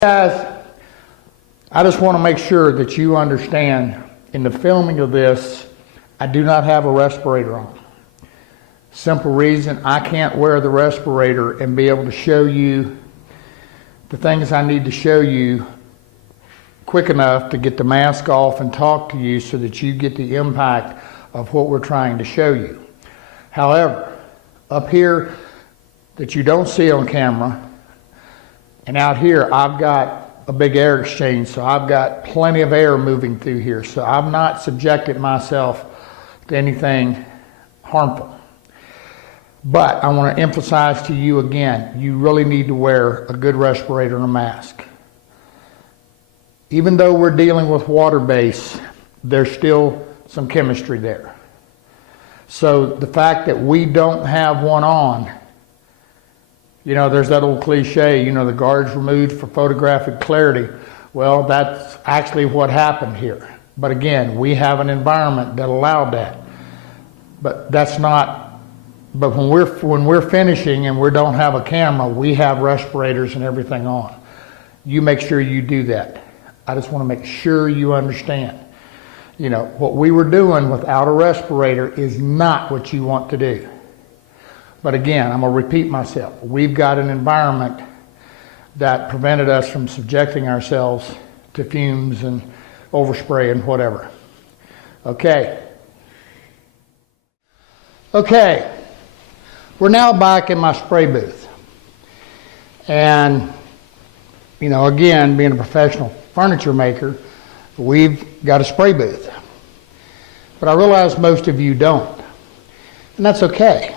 Guys, I just want to make sure that you understand in the filming of this, I do not have a respirator on. Simple reason, I can't wear the respirator and be able to show you the things I need to show you quick enough to get the mask off and talk to you so that you get the impact of what we're trying to show you. However, up here that you don't see on camera, and out here, I've got a big air exchange, so I've got plenty of air moving through here. So I've not subjected myself to anything harmful. But I want to emphasize to you again, you really need to wear a good respirator and a mask. Even though we're dealing with water base, there's still some chemistry there. So the fact that we don't have one on, you know, there's that old cliche, you know, the guard's removed for photographic clarity. Well, that's actually what happened here. But again, we have an environment that allowed that. But that's not, but when we're finishing and we don't have a camera, we have respirators and everything on. You make sure you do that. I just want to make sure you understand. You know, what we were doing without a respirator is not what you want to do. But again, I'm going to repeat myself. We've got an environment that prevented us from subjecting ourselves to fumes and overspray and whatever. Okay. Okay. We're now back in my spray booth. And, you know, again, being a professional furniture maker, we've got a spray booth. But I realize most of you don't. And that's okay.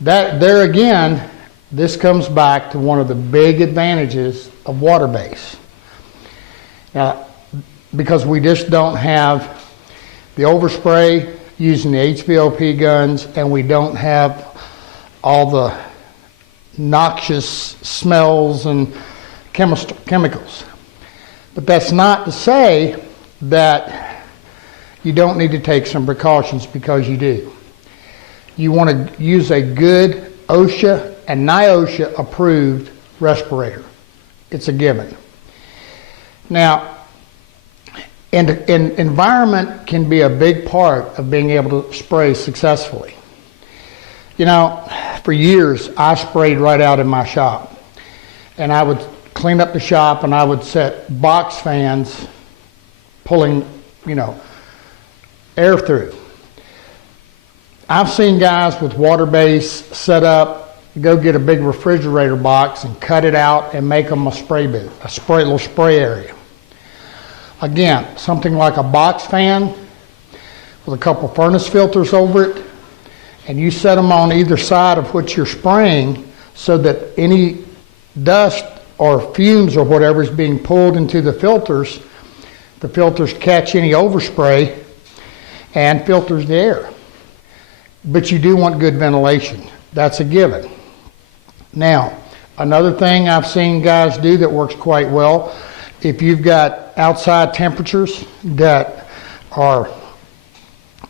That there again, this comes back to one of the big advantages of water base. Now, because we just don't have the overspray using the HVLP guns, and we don't have all the noxious smells and chemicals. But that's not to say that you don't need to take some precautions, because you do. You want to use a good OSHA and NIOSHA approved respirator. It's a given. Now, environment can be a big part of being able to spray successfully. You know, for years I sprayed right out in my shop, and I would clean up the shop and I would set box fans pulling, you know, air through. I've seen guys with water base set up, go get a big refrigerator box and cut it out and make them a spray booth, a little spray area. Again, something like a box fan with a couple furnace filters over it, and you set them on either side of what you're spraying so that any dust or fumes or whatever is being pulled into the filters catch any overspray and filters the air. But you do want good ventilation. That's a given. Now, another thing I've seen guys do that works quite well, if you've got outside temperatures that are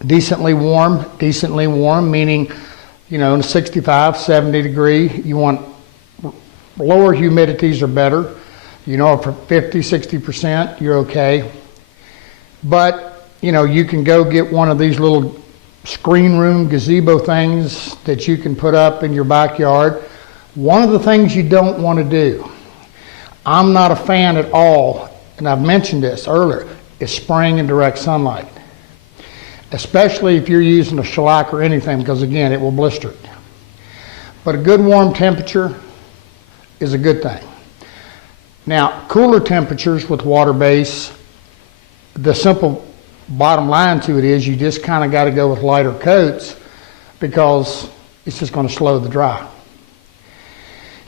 decently warm meaning, you know, in 65, 70 degree, you want lower humidities are better. You know, for 50, 60%, you're okay. But, you know, you can go get one of these little screen room gazebo things that you can put up in your backyard. One of the things you don't want to do, I'm not a fan at all, and I've mentioned this earlier, is spraying in direct sunlight. Especially if you're using a shellac or anything, because again, it will blister it. But a good warm temperature is a good thing. Now, cooler temperatures with water base, the simple bottom line to it is you just kind of got to go with lighter coats, because it's just going to slow the dry.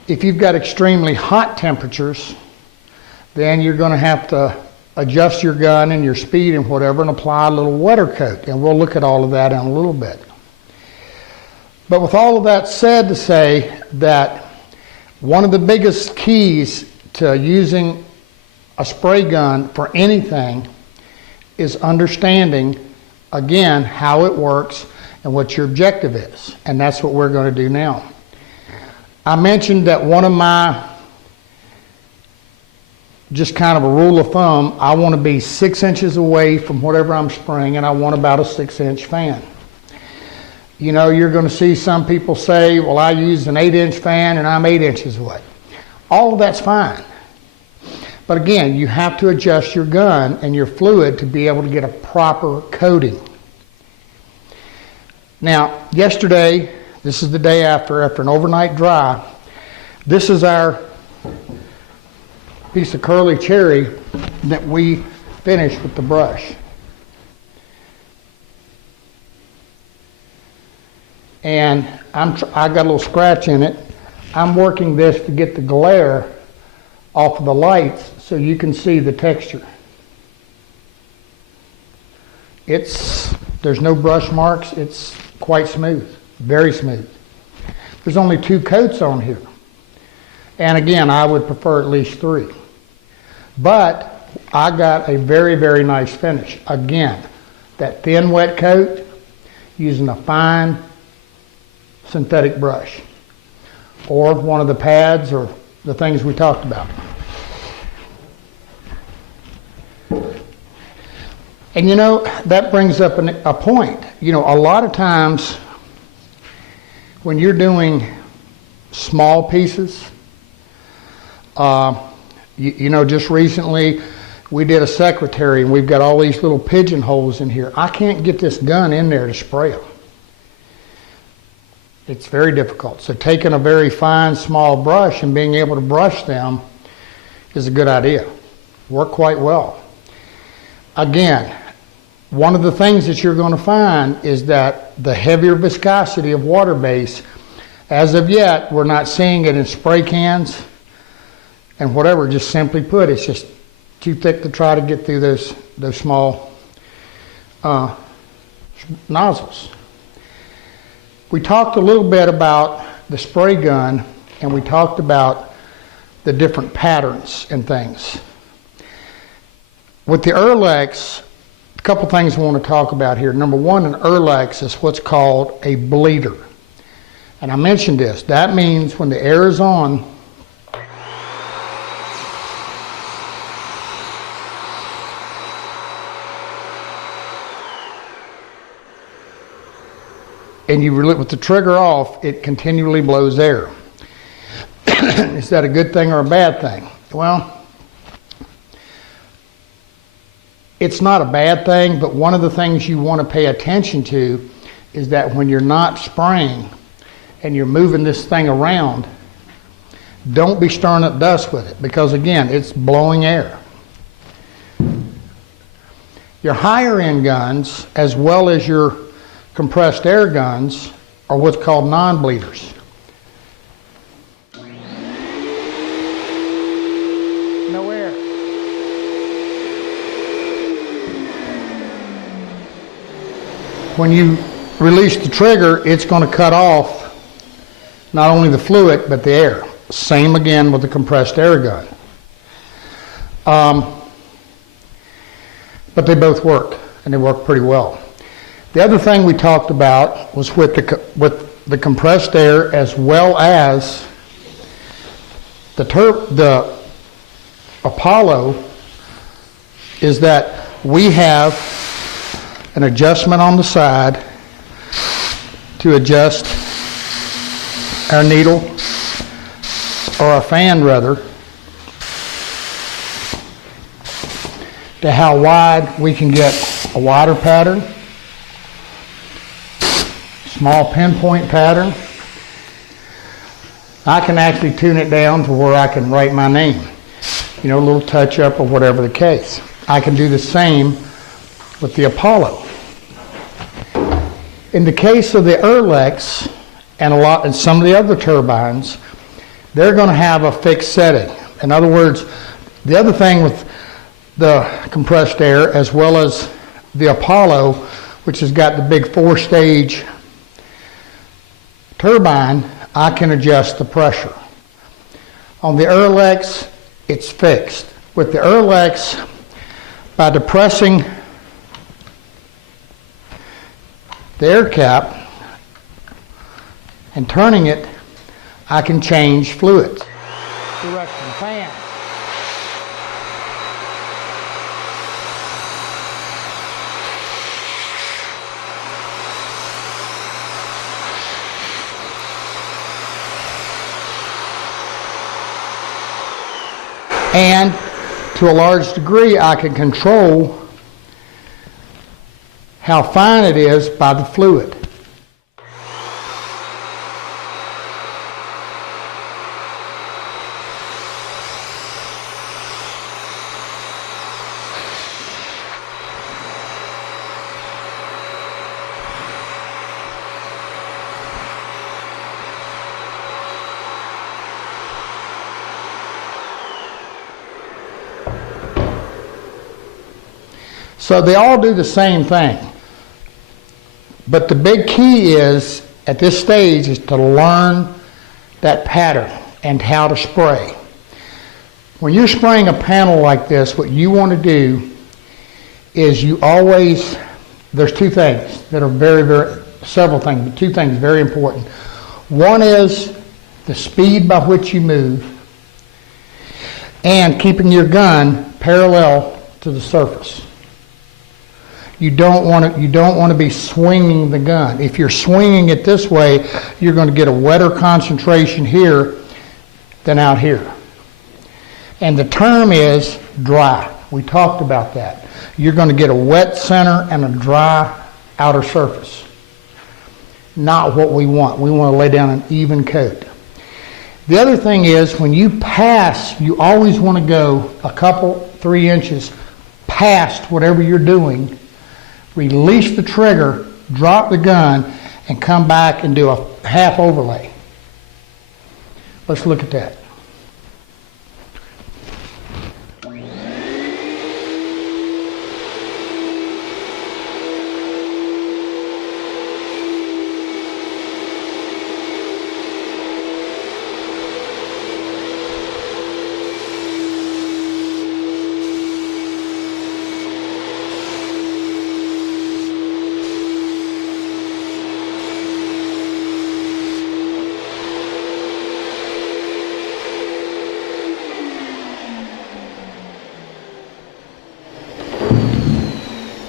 If you've got extremely hot temperatures, then you're going to have to adjust your gun and your speed and whatever and apply a little wetter coat. And we'll look at all of that in a little bit. But with all of that said, to say that one of the biggest keys to using a spray gun for anything is understanding, again, how it works and what your objective is. And that's what we're going to do now. I mentioned that one of my just kind of a rule of thumb, I want to be 6 inches away from whatever I'm spraying, and I want about a 6-inch fan. You know, you're going to see some people say, well, I use an 8-inch fan and I'm 8 inches away. All of that's fine. But again, you have to adjust your gun and your fluid to be able to get a proper coating. Now, yesterday, this is the day after an overnight dry, this is our piece of curly cherry that we finished with the brush. And I got a little scratch in it. I'm working this to get the glare off of the lights so you can see the texture. There's no brush marks. It's quite smooth, very smooth. There's only 2 coats on here. And again, I would prefer at least 3. But I got a very, very nice finish. Again, that thin wet coat using a fine synthetic brush or one of the pads or the things we talked about. And you know, that brings up a point. You know, a lot of times when you're doing small pieces, you know, just recently we did a secretary and we've got all these little pigeonholes in here. I can't get this gun in there to spray them. It's very difficult. So taking a very fine, small brush and being able to brush them is a good idea. Work quite well. Again, one of the things that you're going to find is that the heavier viscosity of water base, as of yet, we're not seeing it in spray cans and whatever. Just simply put, it's just too thick to try to get through those small nozzles. We talked a little bit about the spray gun, and we talked about the different patterns and things. With the Erlex, a couple things I want to talk about here. Number one, an Erlex is what's called a bleeder. And I mentioned this. That means when the air is on, and you with the trigger off, it continually blows air. Is that a good thing or a bad thing? Well, it's not a bad thing, but one of the things you want to pay attention to is that when you're not spraying and you're moving this thing around, don't be stirring up dust with it, because again, it's blowing air. Your higher end guns, as well as your compressed air guns, are what's called non-bleeders. No air. When you release the trigger, it's going to cut off not only the fluid, but the air. Same again with the compressed air gun. But they both work, and they work pretty well. The other thing we talked about was with the compressed air, as well as the Apollo, is that we have an adjustment on the side to adjust our needle, or our fan rather, to how wide we can get a wider pattern, small pinpoint pattern. I can actually tune it down to where I can write my name, you know, a little touch up or whatever the case. I can do the same with the Apollo. In the case of the Erlex and some of the other turbines, they're going to have a fixed setting. In other words, the other thing with the compressed air, as well as the Apollo, which has got the big 4-stage turbine, I can adjust the pressure. On the Erlex, it's fixed. With the Erlex, by depressing the air cap and turning it, I can change fluids. Direction, fan. And to a large degree, I can control how fine it is by the fluid. So they all do the same thing. But the big key is, at this stage, is to learn that pattern and how to spray. When you're spraying a panel like this, what you want to do is you always, there's two things that are several things, but two things very important. One is the speed by which you move and keeping your gun parallel to the surface. You don't want to be swinging the gun. If you're swinging it this way, you're going to get a wetter concentration here than out here. And the term is dry. We talked about that. You're going to get a wet center and a dry outer surface. Not what we want. We want to lay down an even coat. The other thing is, when you pass, you always want to go a couple, 3 inches past whatever you're doing. Release the trigger, drop the gun, and come back and do a half overlay. Let's look at that.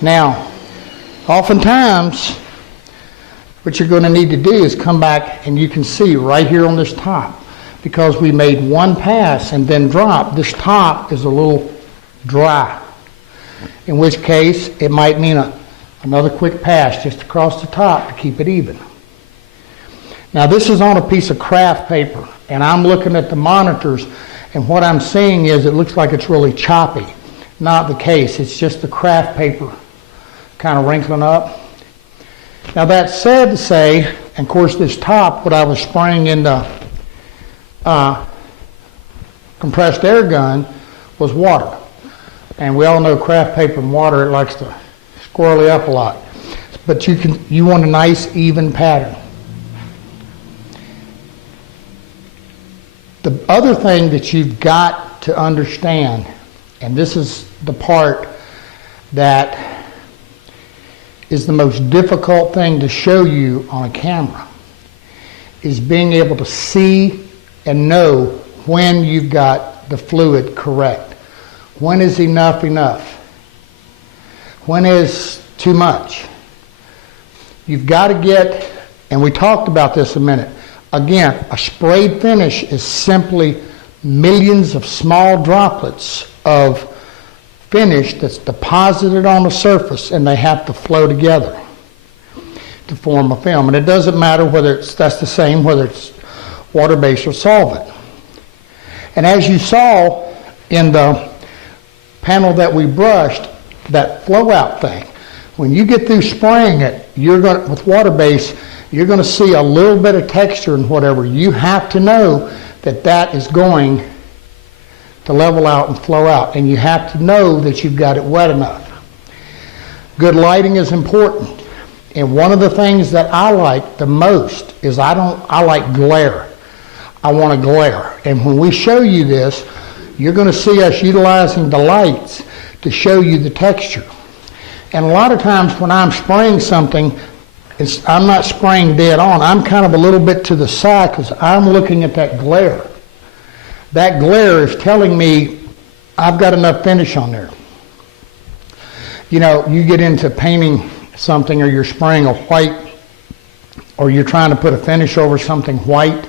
Now, oftentimes, what you're going to need to do is come back, and you can see right here on this top, because we made one pass and then drop, this top is a little dry, in which case it might mean another quick pass just across the top to keep it even. Now, this is on a piece of craft paper, and I'm looking at the monitors, and what I'm seeing is it looks like it's really choppy. Not the case. It's just the craft paper kind of wrinkling up. Now, that's sad to say, and of course this top, what I was spraying in the compressed air gun was water. And we all know craft paper and water, it likes to squirrely up a lot. But you want a nice even pattern. The other thing that you've got to understand, and this is the part that is the most difficult thing to show you on a camera, is being able to see and know when you've got the fluid correct. When is enough enough? When is too much? You've got to get, and we talked about this a minute, again, a sprayed finish is simply millions of small droplets of finish that's deposited on the surface, and they have to flow together to form a film. And it doesn't matter whether that's the same, whether it's water-based or solvent. And as you saw in the panel that we brushed, that flow out thing, when you get through spraying it, with water-based, you're going to see a little bit of texture and whatever. You have to know that is going to level out and flow out, and you have to know that you've got it wet enough. Good lighting is important, and one of the things that I like the most is I like glare. I want a glare, and when we show you this, you're going to see us utilizing the lights to show you the texture. And a lot of times when I'm spraying something, I'm not spraying dead on. I'm kind of a little bit to the side because I'm looking at that glare. That glare is telling me I've got enough finish on there. You know, you get into painting something, or you're spraying a white, or you're trying to put a finish over something white,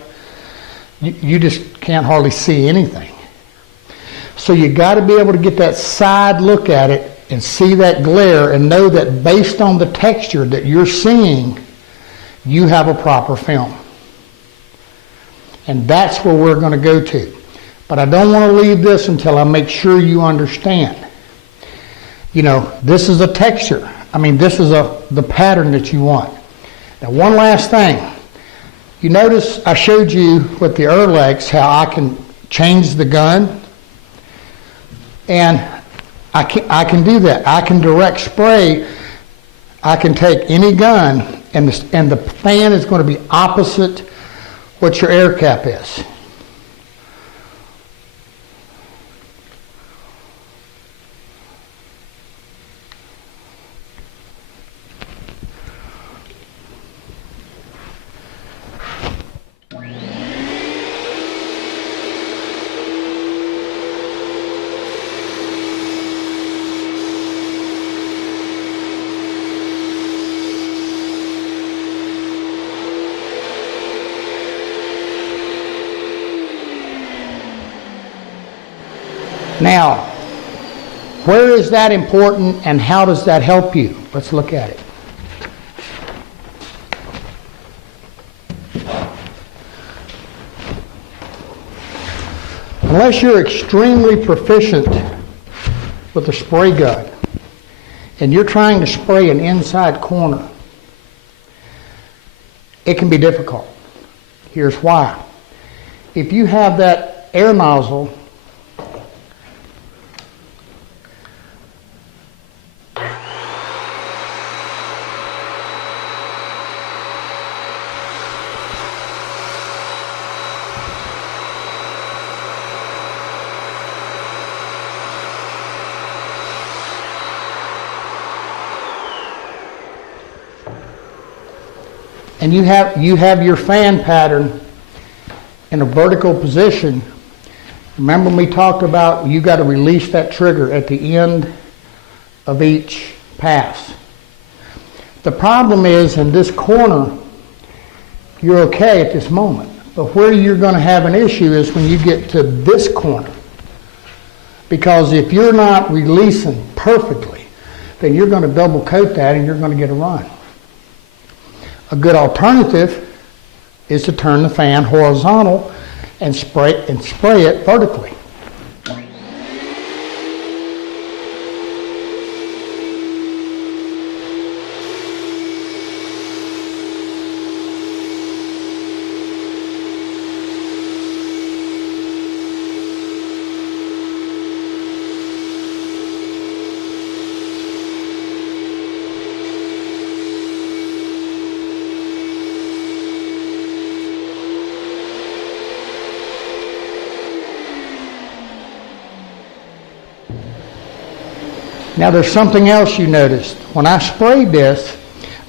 you just can't hardly see anything. So you got to be able to get that side look at it and see that glare and know that based on the texture that you're seeing, you have a proper film. And that's where we're going to go to. But I don't want to leave this until I make sure you understand. You know, this is a texture. I mean, this is the pattern that you want. Now, one last thing. You notice I showed you with the Erlex how I can change the gun. And I can do that. I can direct spray. I can take any gun, and the fan is going to be opposite what your air cap is. Now, where is that important and how does that help you? Let's look at it. Unless you're extremely proficient with a spray gun and you're trying to spray an inside corner, it can be difficult. Here's why. If you have that air nozzle and you have your fan pattern in a vertical position, remember we talked about you got to release that trigger at the end of each pass. The problem is in this corner, you're okay at this moment. But where you're going to have an issue is when you get to this corner. Because if you're not releasing perfectly, then you're going to double coat that and you're going to get a run. A good alternative is to turn the fan horizontal and spray it vertically. Now there's something else you noticed. When I sprayed this,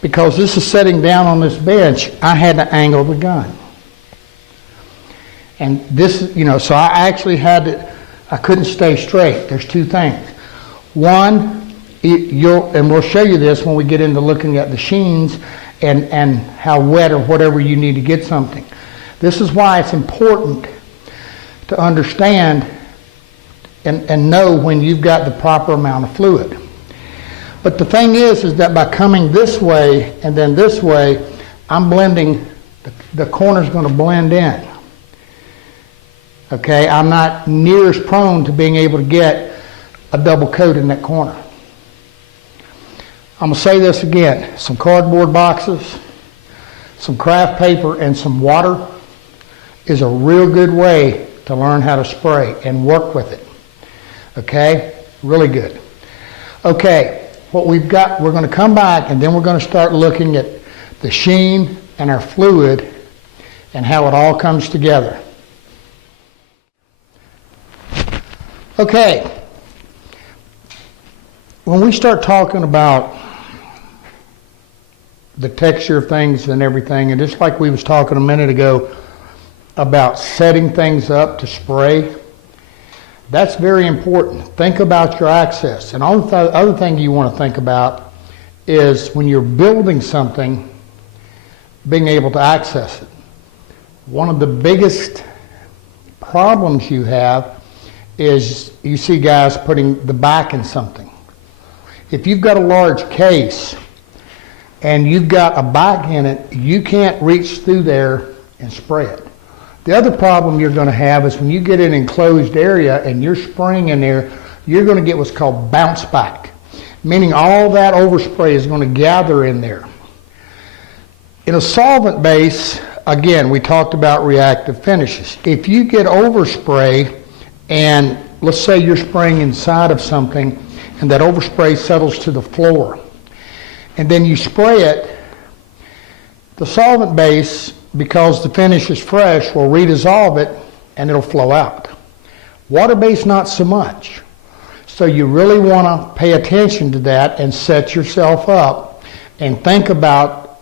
because this is setting down on this bench, I had to angle the gun. And this, so I actually I couldn't stay straight. There's two things. One, and we'll show you this when we get into looking at the sheens and how wet or whatever you need to get something. This is why it's important to understand and know when you've got the proper amount of fluid. But the thing is that by coming this way and then this way, I'm blending, the corner's going to blend in. Okay, I'm not near as prone to being able to get a double coat in that corner. I'm going to say this again, some cardboard boxes, some craft paper, and some water is a real good way to learn how to spray and work with it. Okay, really good. Okay, what we've got, we're going to come back and then we're going to start looking at the sheen and our fluid and how it all comes together. Okay, when we start talking about the texture of things and everything, and just like we was talking a minute ago about setting things up to spray, that's very important. Think about your access. And the other thing you want to think about is when you're building something, being able to access it. One of the biggest problems you have is you see guys putting the back in something. If you've got a large case and you've got a back in it, you can't reach through there and spray it. The other problem you're going to have is when you get an enclosed area and you're spraying in there, you're going to get what's called bounce back, meaning all that overspray is going to gather in there. In a solvent base, again, we talked about reactive finishes. If you get overspray and let's say you're spraying inside of something and that overspray settles to the floor and then you spray it, the solvent base, because the finish is fresh, will redissolve it and it'll flow out. Water base, not so much. So you really want to pay attention to that and set yourself up and think about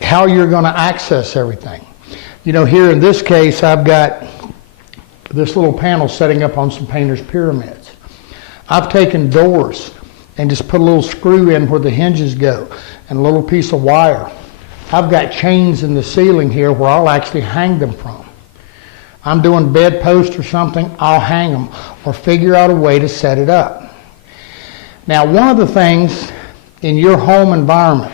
how you're going to access everything. You know, here in this case, I've got this little panel setting up on some painter's pyramids. I've taken doors and just put a little screw in where the hinges go and a little piece of wire. I've got chains in the ceiling here where I'll actually hang them from. I'm doing bedpost or something, I'll hang them or figure out a way to set it up. Now, one of the things in your home environment,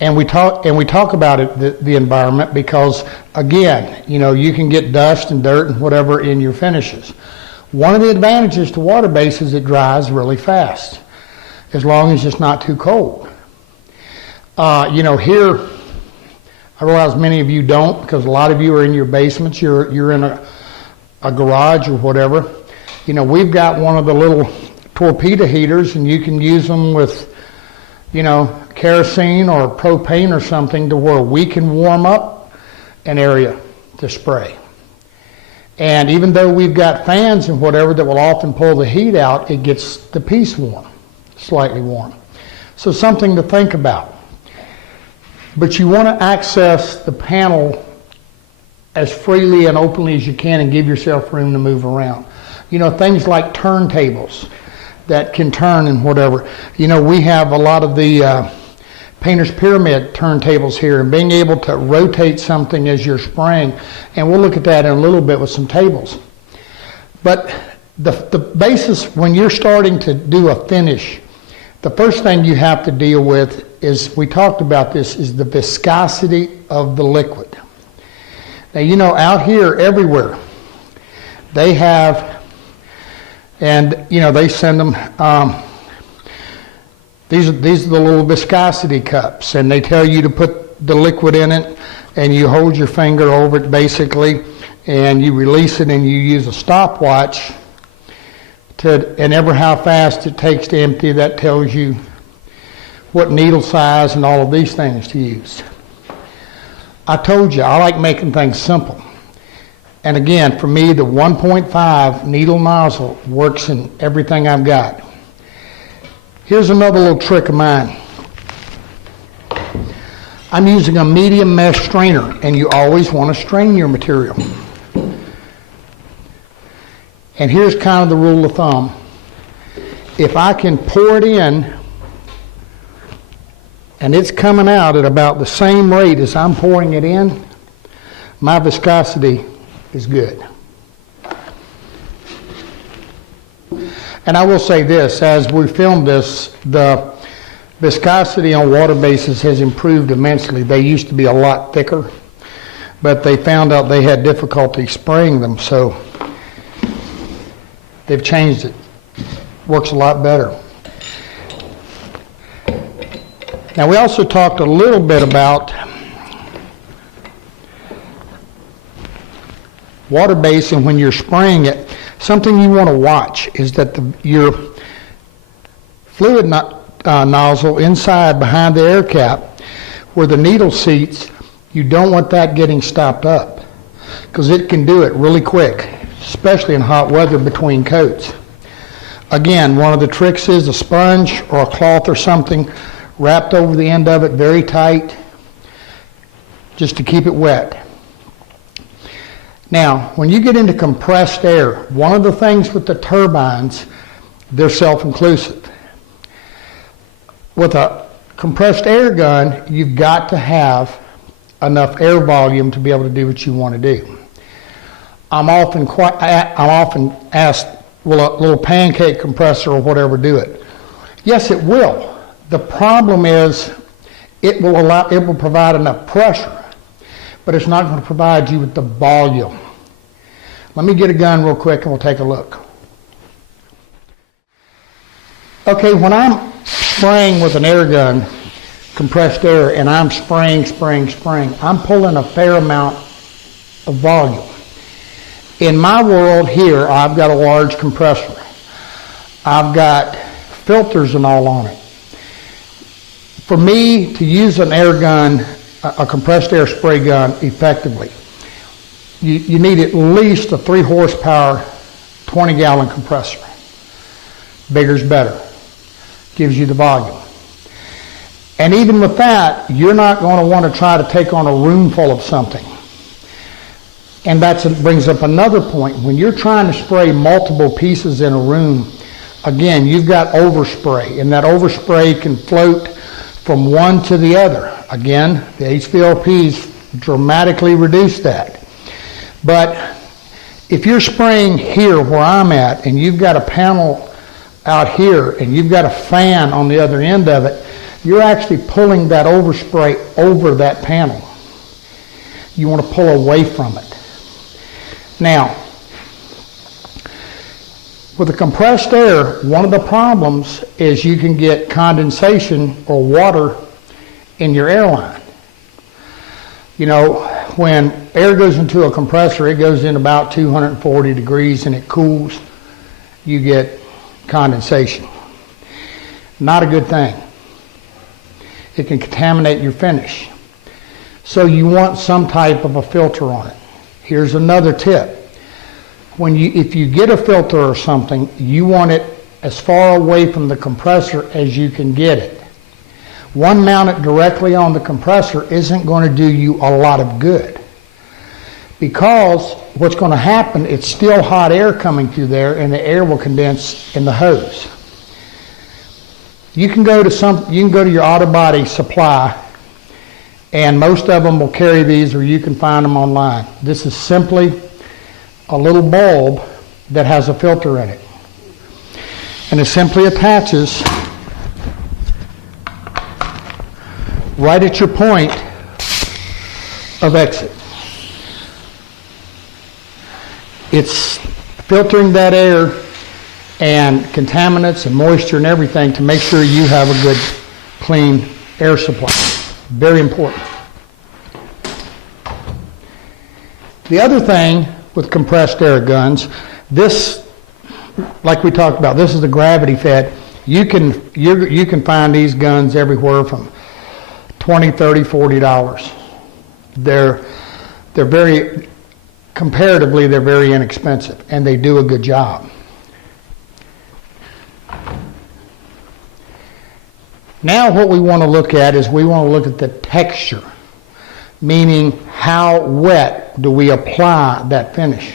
and we talk about it, the environment, because again, you know, you can get dust and dirt and whatever in your finishes. One of the advantages to water base is it dries really fast, as long as it's not too cold. You know, here, I realize many of you don't, because a lot of you are in your basements, you're in a garage or whatever. You know, we've got one of the little torpedo heaters, and you can use them with, you know, kerosene or propane or something to where we can warm up an area to spray. And even though we've got fans and whatever that will often pull the heat out, it gets the piece warm, slightly warm. So something to think about. But you want to access the panel as freely and openly as you can and give yourself room to move around. You know, things like turntables that can turn and whatever. You know, we have a lot of the painter's pyramid turntables here, and being able to rotate something as you're spraying, and we'll look at that in a little bit with some tables. But the basis when you're starting to do a finish, the first thing you have to deal with is, we talked about this, is the viscosity of the liquid. Now, you know, out here everywhere, they have, and you know, they send them, these are the little viscosity cups, and they tell you to put the liquid in it, and you hold your finger over it basically, and you release it, and you use a stopwatch and ever how fast it takes to empty. That tells you what needle size and all of these things to use. I told you, I like making things simple. And again, for me, the 1.5 needle nozzle works in everything I've got. Here's another little trick of mine. I'm using a medium mesh strainer, and you always want to strain your material. And here's kind of the rule of thumb. If I can pour it in, and it's coming out at about the same rate as I'm pouring it in, my viscosity is good. And I will say this, as we filmed this, the viscosity on water bases has improved immensely. They used to be a lot thicker, but they found out they had difficulty spraying them, so they've changed it. Works a lot better. Now, we also talked a little bit about water base, and when you're spraying it, something you want to watch is that your fluid nozzle inside behind the air cap, where the needle seats, you don't want that getting stopped up, because it can do it really quick, especially in hot weather between coats. Again, one of the tricks is a sponge or a cloth or something wrapped over the end of it very tight, just to keep it wet. Now, when you get into compressed air, one of the things with the turbines, they're self-inclusive. With a compressed air gun, you've got to have enough air volume to be able to do what you want to do. I'm often asked, will a little pancake compressor or whatever do it? Yes, it will. The problem is it will provide enough pressure, but it's not going to provide you with the volume. Let me get a gun real quick and we'll take a look. Okay, when I'm spraying with an air gun, compressed air, and I'm spraying, I'm pulling a fair amount of volume. In my world here, I've got a large compressor. I've got filters and all on it. For me to use an air gun, a compressed air spray gun effectively, you need at least a 3 horsepower, 20-gallon compressor. Bigger's better. Gives you the volume. And even with that, you're not going to want to try to take on a room full of something. And that brings up another point. When you're trying to spray multiple pieces in a room, again, you've got overspray, and that overspray can float from one to the other. Again, the HVLPs dramatically reduce that. But if you're spraying here where I'm at, and you've got a panel out here, and you've got a fan on the other end of it, you're actually pulling that overspray over that panel. You want to pull away from it. Now, with the compressed air, one of the problems is you can get condensation or water in your airline. You know, when air goes into a compressor, it goes in about 240 degrees and it cools. You get condensation. Not a good thing. It can contaminate your finish. So you want some type of a filter on it. Here's another tip. If you get a filter or something, you want it as far away from the compressor as you can get it. One mounted directly on the compressor isn't going to do you a lot of good. Because what's going to happen, it's still hot air coming through there, and the air will condense in the hose. You can go to your auto body supply, and most of them will carry these, or you can find them online. This is simply a little bulb that has a filter in it. And it simply attaches right at your point of exit. It's filtering that air and contaminants and moisture and everything to make sure you have a good, clean air supply. Very important. The other thing with compressed air guns, this, like we talked about, this is the gravity fed. You can find these guns everywhere from $20, $30, $40. They're very, comparatively, they're very inexpensive, and they do a good job. Now what we want to look at is we want to look at the texture, meaning how wet do we apply that finish.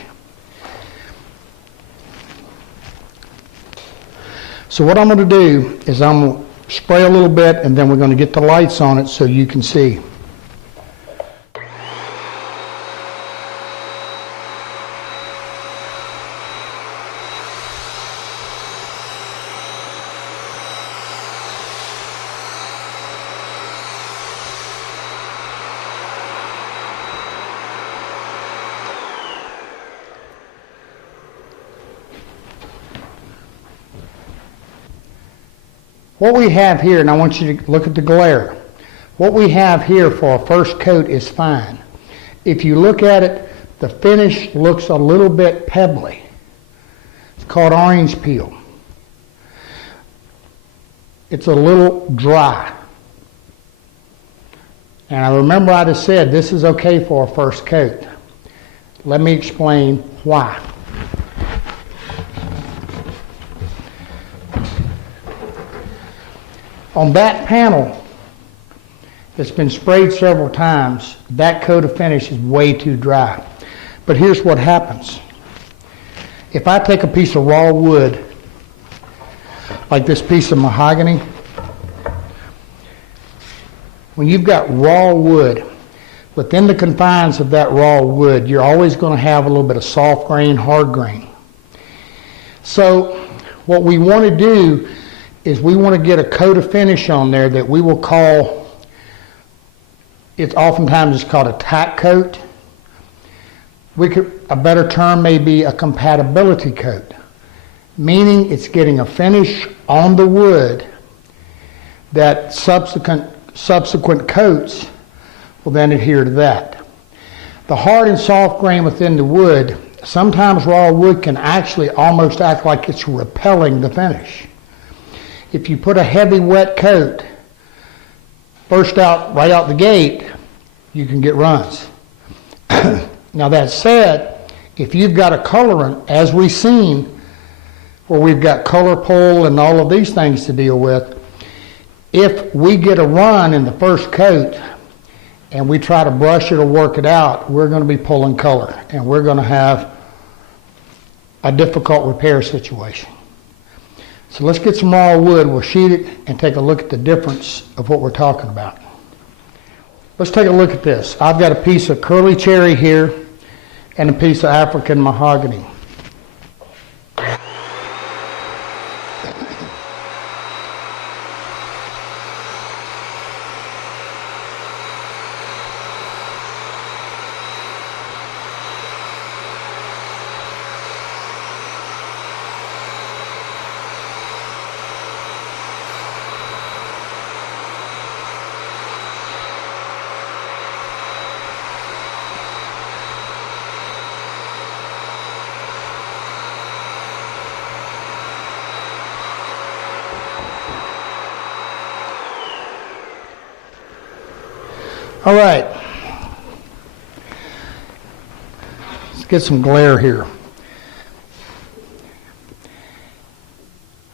So what I'm going to do is I'm going to spray a little bit, and then we're going to get the lights on it so you can see. What we have here, and I want you to look at the glare. What we have here for a first coat is fine. If you look at it, the finish looks a little bit pebbly. It's called orange peel. It's a little dry. And I remember I just said this is okay for a first coat. Let me explain why. On that panel that's been sprayed several times, that coat of finish is way too dry. But here's what happens. If I take a piece of raw wood, like this piece of mahogany, when you've got raw wood, within the confines of that raw wood, you're always going to have a little bit of soft grain, hard grain. So what we want to do is we want to get a coat of finish on there that we will call, it's oftentimes it's called a tack coat. A better term may be a compatibility coat, meaning it's getting a finish on the wood that subsequent coats will then adhere to that. The hard and soft grain within the wood, sometimes raw wood can actually almost act like it's repelling the finish. If you put a heavy wet coat right out the gate, you can get runs. Now that said, if you've got a colorant, as we've seen, where we've got color pull and all of these things to deal with, if we get a run in the first coat and we try to brush it or work it out, we're going to be pulling color and we're going to have a difficult repair situation. So let's get some raw wood, we'll sheet it and take a look at the difference of what we're talking about. Let's take a look at this. I've got a piece of curly cherry here and a piece of African mahogany. All right, let's get some glare here.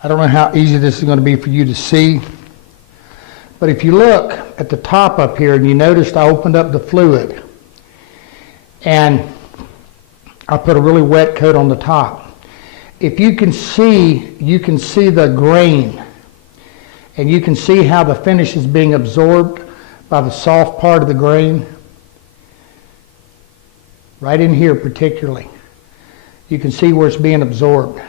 I don't know how easy this is going to be for you to see, but if you look at the top up here and you noticed I opened up the fluid and I put a really wet coat on the top. If you can see the grain and you can see how the finish is being absorbed by the soft part of the grain, right in here particularly. You can see where it's being absorbed.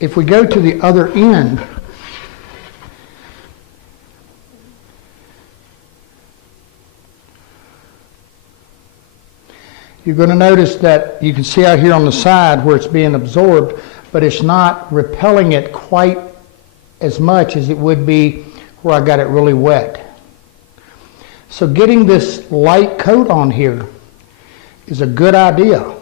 If we go to the other end, you're going to notice that you can see out here on the side where it's being absorbed, but it's not repelling it quite as much as it would be where I got it really wet. So getting this light coat on here is a good idea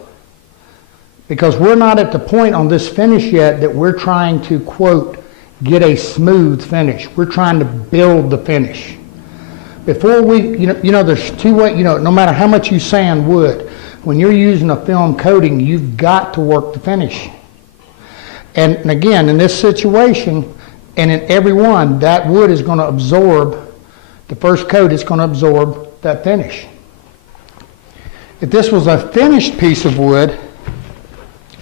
because we're not at the point on this finish yet that we're trying to, quote, get a smooth finish. We're trying to build the finish. Before we, there's two ways, no matter how much you sand wood, when you're using a film coating, you've got to work the finish. And again, in this situation, and in every one, that wood is going to absorb, the first coat is going to absorb that finish. If this was a finished piece of wood,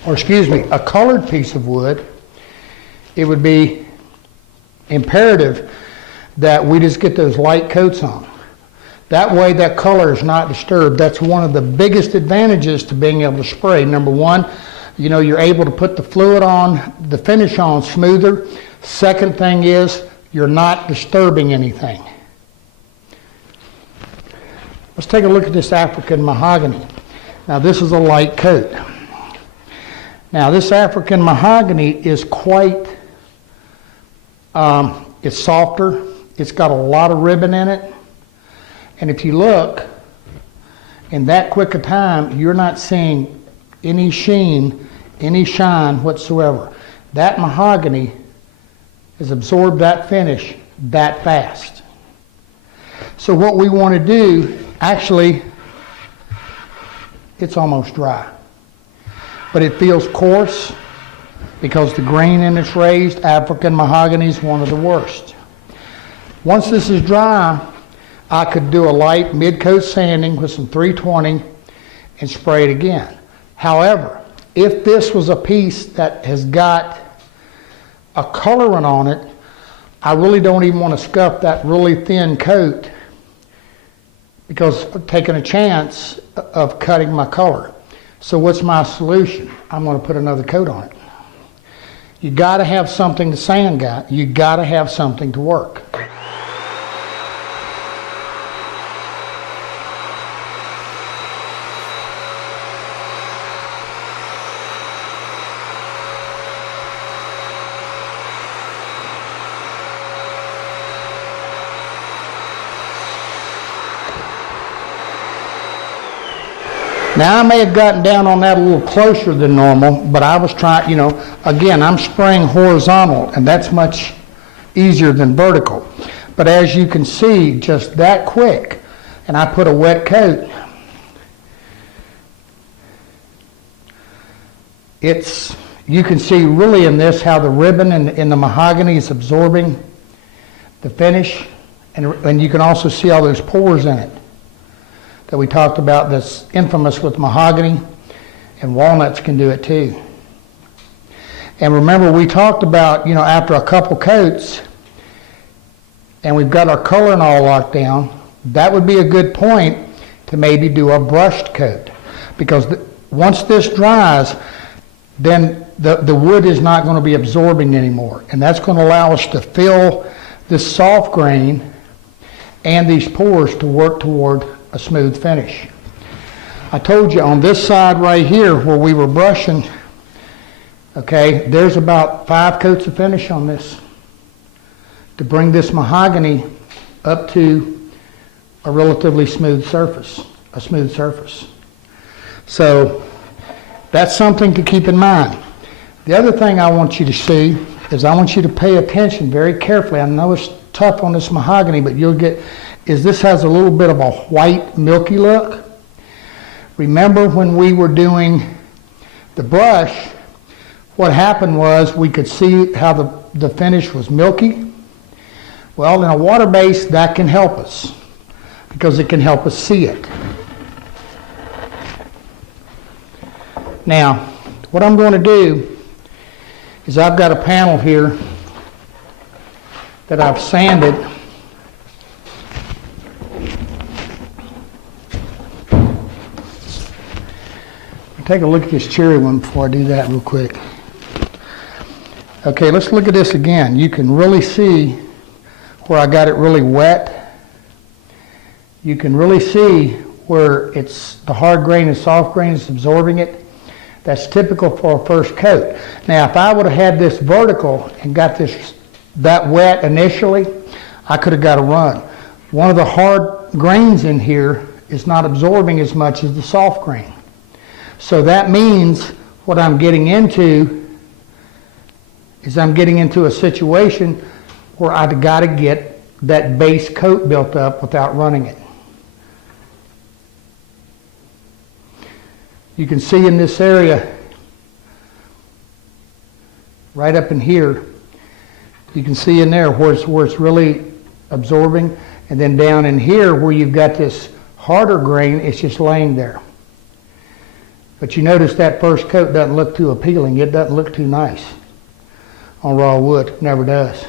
a colored piece of wood, it would be imperative that we just get those light coats on. That way that color is not disturbed. That's one of the biggest advantages to being able to spray. Number one, you're able to put the fluid on, the finish on smoother. Second thing is, you're not disturbing anything. Let's take a look at this African mahogany. Now this is a light coat. Now this African mahogany is quite, it's softer, it's got a lot of ribbon in it, and if you look, in that quick a time, you're not seeing any sheen, any shine whatsoever. That mahogany has absorbed that finish that fast. So what we want to do, actually, it's almost dry. But it feels coarse because the grain in it's raised. African mahogany is one of the worst. Once this is dry, I could do a light mid-coat sanding with some 320 and spray it again. However, if this was a piece that has got a colorant on it, I really don't even want to scuff that really thin coat because I'm taking a chance of cutting my color. So what's my solution? I'm going to put another coat on it. You got to have something to sand, guy. You got to have something to work. Now, I may have gotten down on that a little closer than normal, but I was trying, you know, again, I'm spraying horizontal, and that's much easier than vertical. But as you can see, just that quick, and I put a wet coat, you can see really in this how the ribbon in the mahogany is absorbing the finish, and you can also see all those pores in it that we talked about that's infamous with mahogany, and walnuts can do it too. And remember, we talked about, you know, after a couple coats and we've got our color and all locked down, that would be a good point to maybe do a brushed coat, because once this dries, then the wood is not going to be absorbing anymore, and that's going to allow us to fill this soft grain and these pores to work toward a smooth finish. I told you on this side right here where we were brushing, okay, there's about 5 coats of finish on this to bring this mahogany up to a relatively smooth surface, So that's something to keep in mind. The other thing I want you to see is I want you to pay attention very carefully. I know it's tough on this mahogany, but you'll get, this has a little bit of a white, milky look. Remember when we were doing the brush, what happened was we could see how the finish was milky. Well, in a water base, that can help us because it can help us see it. Now, what I'm going to do is I've got a panel here that I've sanded. Take a look at this cherry one before I do that real quick. Okay, let's look at this again. You can really see where I got it really wet. You can really see where it's the hard grain and soft grain is absorbing it. That's typical for a first coat. Now, if I would have had this vertical and got this that wet initially, I could have got a run. One of the hard grains in here is not absorbing as much as the soft grain. So that means what I'm getting into is I'm getting into a situation where I've got to get that base coat built up without running it. You can see in this area, right up in here, you can see in there where it's really absorbing, and then down in here where you've got this harder grain, it's just laying there. But you notice that first coat doesn't look too appealing. It doesn't look too nice on raw wood. It never does.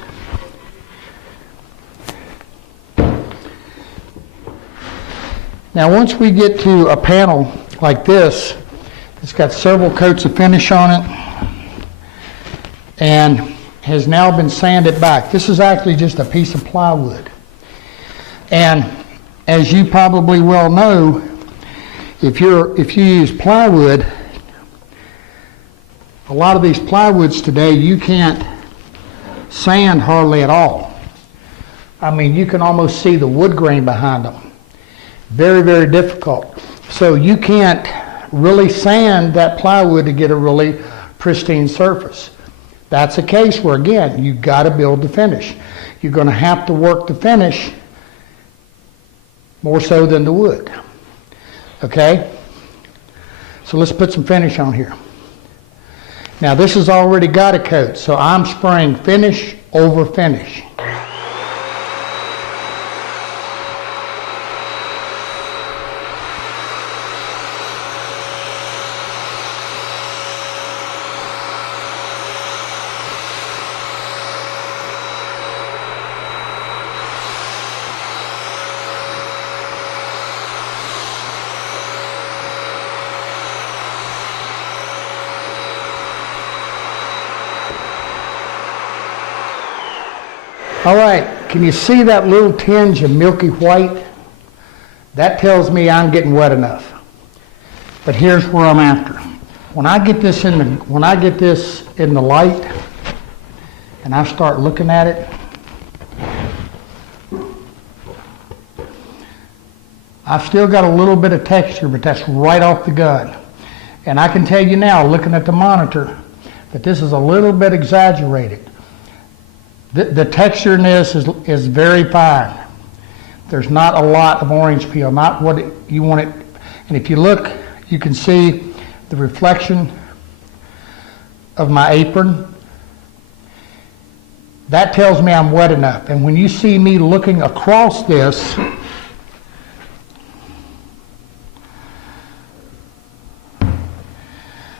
Now, once we get to a panel like this, it's got several coats of finish on it and has now been sanded back. This is actually just a piece of plywood. And as you probably well know, if you use plywood, a lot of these plywoods today, you can't sand hardly at all. I mean, you can almost see the wood grain behind them. Very, very difficult. So you can't really sand that plywood to get a really pristine surface. That's a case where, again, you've got to build the finish. You're going to have to work the finish more so than the wood. Okay? So let's put some finish on here. Now this has already got a coat, so I'm spraying finish over finish. All right, can you see that little tinge of milky white? That tells me I'm getting wet enough. But here's where I'm after. When I get this in the light and I start looking at it, I've still got a little bit of texture, but that's right off the gun. And I can tell you now, looking at the monitor, that this is a little bit exaggerated. The texture in this is very fine. There's not a lot of orange peel, not what you want it. And if you look, you can see the reflection of my apron. That tells me I'm wet enough. And when you see me looking across this,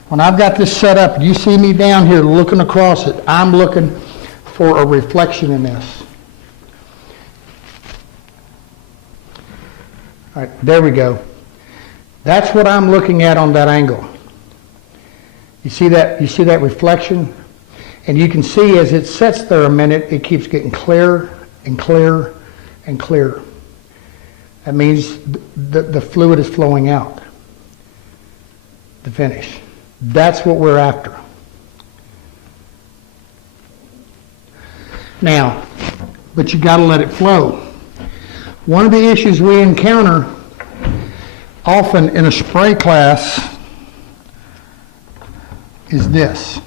when I've got this set up, you see me down here looking across it, I'm looking for a reflection in this. All right, there we go. That's what I'm looking at on that angle. You see that reflection? And you can see as it sits there a minute, it keeps getting clearer and clearer and clearer. That means the fluid is flowing out. The finish. That's what we're after. Now, but you got to let it flow. One of the issues we encounter often in a spray class is this.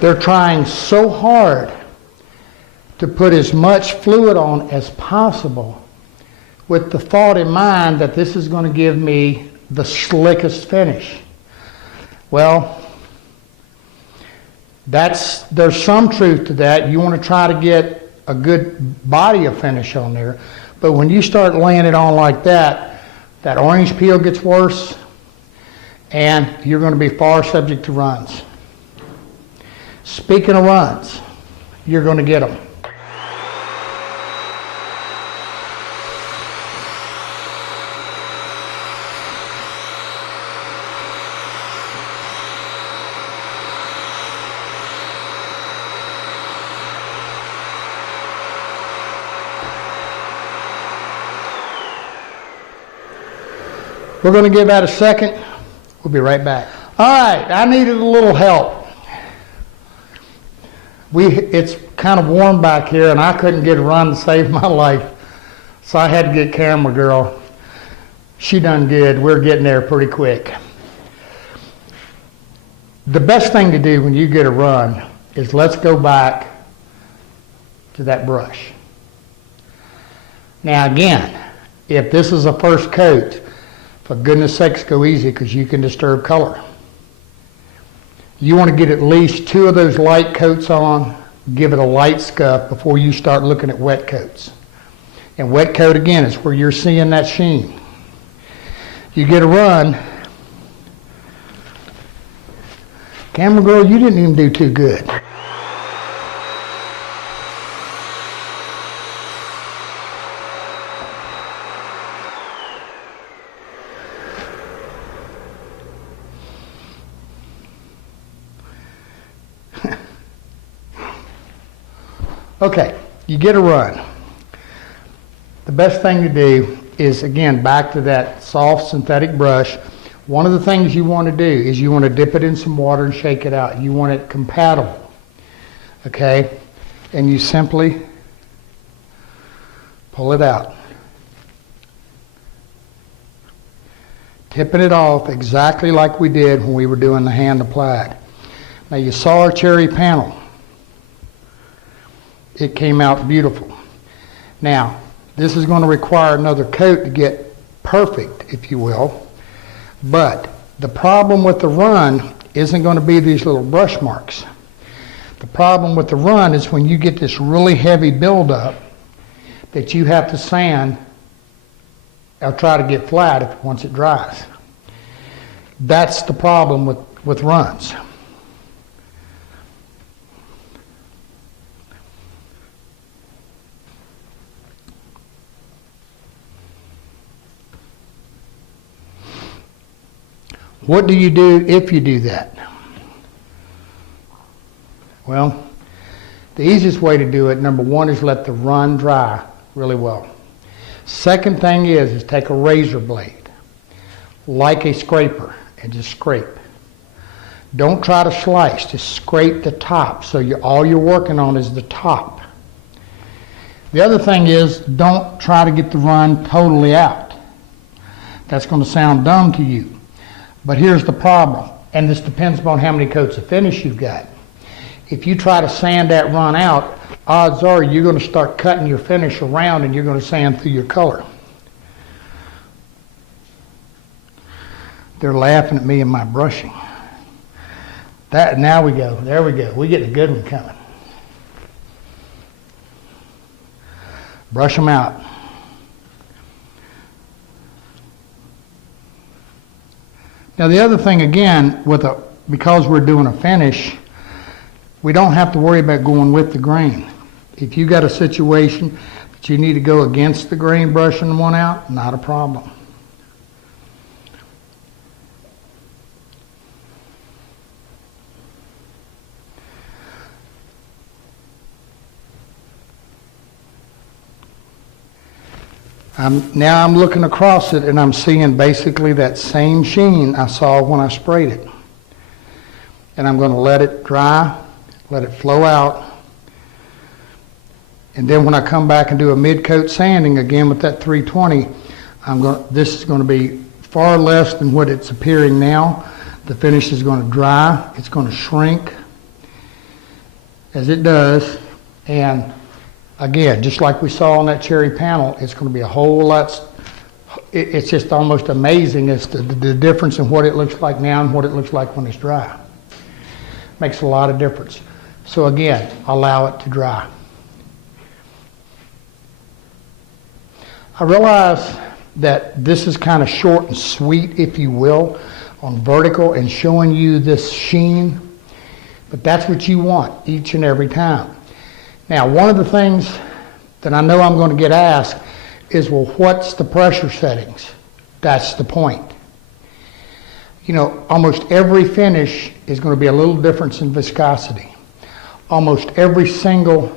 They're trying so hard to put as much fluid on as possible with the thought in mind that this is going to give me the slickest finish. Well, there's some truth to that. You want to try to get a good body of finish on there, but when you start laying it on like that, that orange peel gets worse and you're going to be far subject to runs. Speaking of runs, you're going to get them. We're going to give that a second. We'll be right back. All right, I needed a little help. It's kind of warm back here, and I couldn't get a run to save my life, so I had to get camera girl. She done good. We're getting there pretty quick. The best thing to do when you get a run is let's go back to that brush. Now again, if this is a first coat, for goodness sakes, go easy because you can disturb color. You want to get at least 2 of those light coats on, give it a light scuff before you start looking at wet coats. And wet coat, again, is where you're seeing that sheen. You get a run. Camera girl, you didn't even do too good. Okay, you get a run. The best thing to do is, again, back to that soft synthetic brush. One of the things you want to do is you want to dip it in some water and shake it out. You want it compatible, okay? And you simply pull it out. Tipping it off exactly like we did when we were doing the hand applied. Now you saw our cherry panel. It came out beautiful. Now, this is going to require another coat to get perfect, if you will. But the problem with the run isn't going to be these little brush marks. The problem with the run is when you get this really heavy buildup that you have to sand or try to get flat once it dries. That's the problem with runs. What do you do if you do that? Well, the easiest way to do it, number one, is let the run dry really well. Second thing is take a razor blade, like a scraper, and just scrape. Don't try to slice, just scrape the top, so all you're working on is the top. The other thing is, don't try to get the run totally out. That's going to sound dumb to you. But here's the problem, and this depends upon how many coats of finish you've got. If you try to sand that run out, odds are you're going to start cutting your finish around and you're going to sand through your color. They're laughing at me and my brushing. Now we go. There we go. We get a good one coming. Brush them out. Now the other thing again, because we're doing a finish, we don't have to worry about going with the grain. If you got a situation that you need to go against the grain, brushing one out, not a problem. Now I'm looking across it and I'm seeing basically that same sheen I saw when I sprayed it. And I'm going to let it dry, let it flow out. And then when I come back and do a mid-coat sanding again with that 320, this is going to be far less than what it's appearing now. The finish is going to dry, it's going to shrink as it does, and again, just like we saw on that cherry panel, it's going to be a whole lot. It's just almost amazing as to the difference in what it looks like now and what it looks like when it's dry. Makes a lot of difference. So again, allow it to dry. I realize that this is kind of short and sweet, if you will, on vertical and showing you this sheen, but that's what you want each and every time. Now, one of the things that I know I'm going to get asked is, well, what's the pressure settings? That's the point. You know, almost every finish is going to be a little difference in viscosity. Almost every single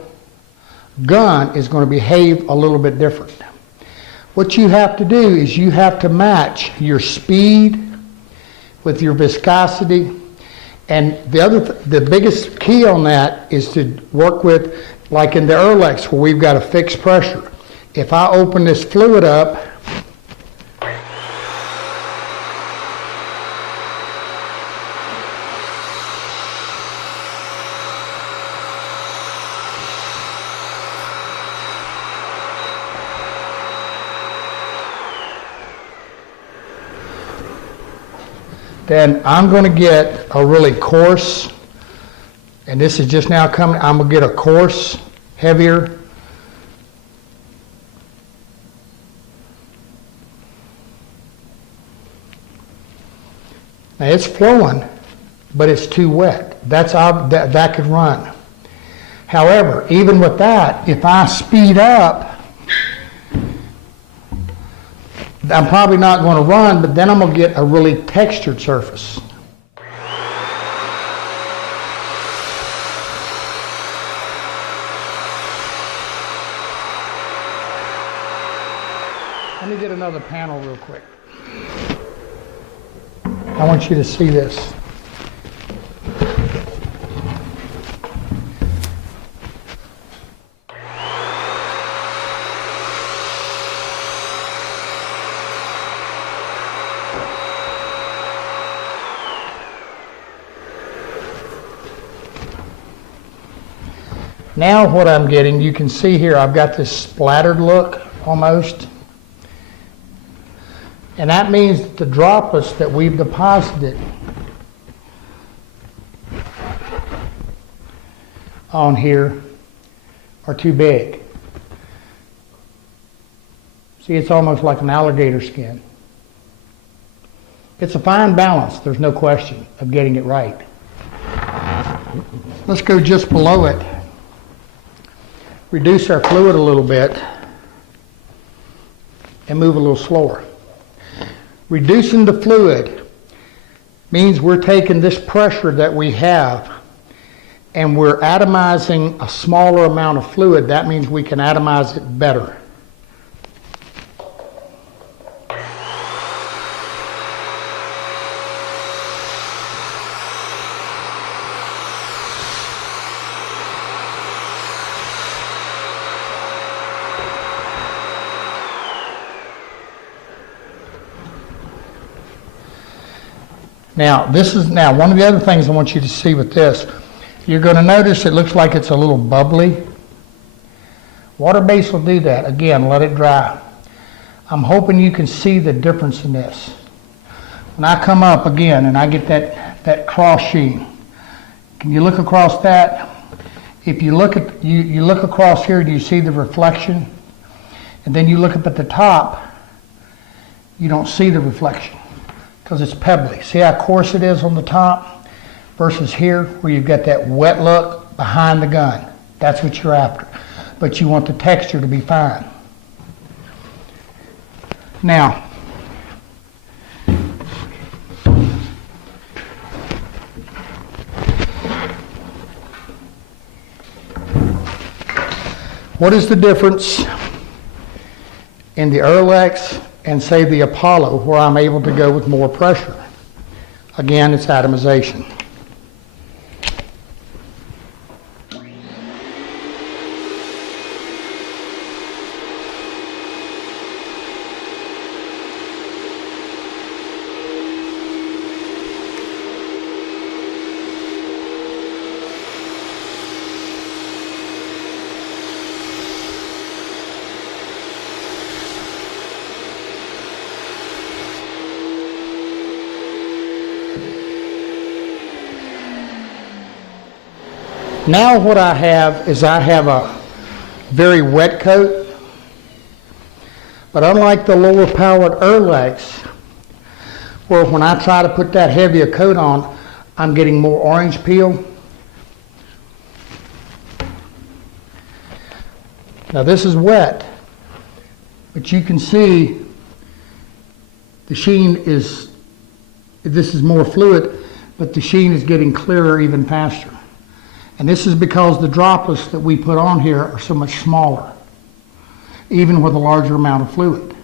gun is going to behave a little bit different. What you have to do is you have to match your speed with your viscosity. And the biggest key on that is to work with, like in the Erlex, where we've got a fixed pressure. If I open this fluid up, then I'm going to get a really coarse, and this is just now coming, I'm going to get a coarse, heavier. Now it's flowing, but it's too wet. That could run. However, even with that, if I speed up, I'm probably not going to run, but then I'm going to get a really textured surface. Let me get another panel real quick. I want you to see this. Now what I'm getting, you can see here, I've got this splattered look almost. And that means that the droplets that we've deposited on here are too big. See, it's almost like an alligator skin. It's a fine balance, there's no question of getting it right. Let's go just below it. Reduce our fluid a little bit and move a little slower. Reducing the fluid means we're taking this pressure that we have and we're atomizing a smaller amount of fluid. That means we can atomize it better. Now, one of the other things I want you to see with this, you're going to notice it looks like it's a little bubbly. Water base will do that. Again, let it dry. I'm hoping you can see the difference in this. When I come up again and I get that cross sheen, can you look across that? If you look at you look across here, do you see the reflection? And then you look up at the top, you don't see the reflection, because it's pebbly. See how coarse it is on the top versus here where you've got that wet look behind the gun. That's what you're after. But you want the texture to be fine. Now, what is the difference in the Erlex and say the Apollo, where I'm able to go with more pressure? Again, it's atomization. Now what I have is I have a very wet coat, but unlike the lower powered Erlex, where when I try to put that heavier coat on, I'm getting more orange peel. Now this is wet, but you can see the sheen is, this is more fluid, but the sheen is getting clearer even faster. And this is because the droplets that we put on here are so much smaller, even with a larger amount of fluid.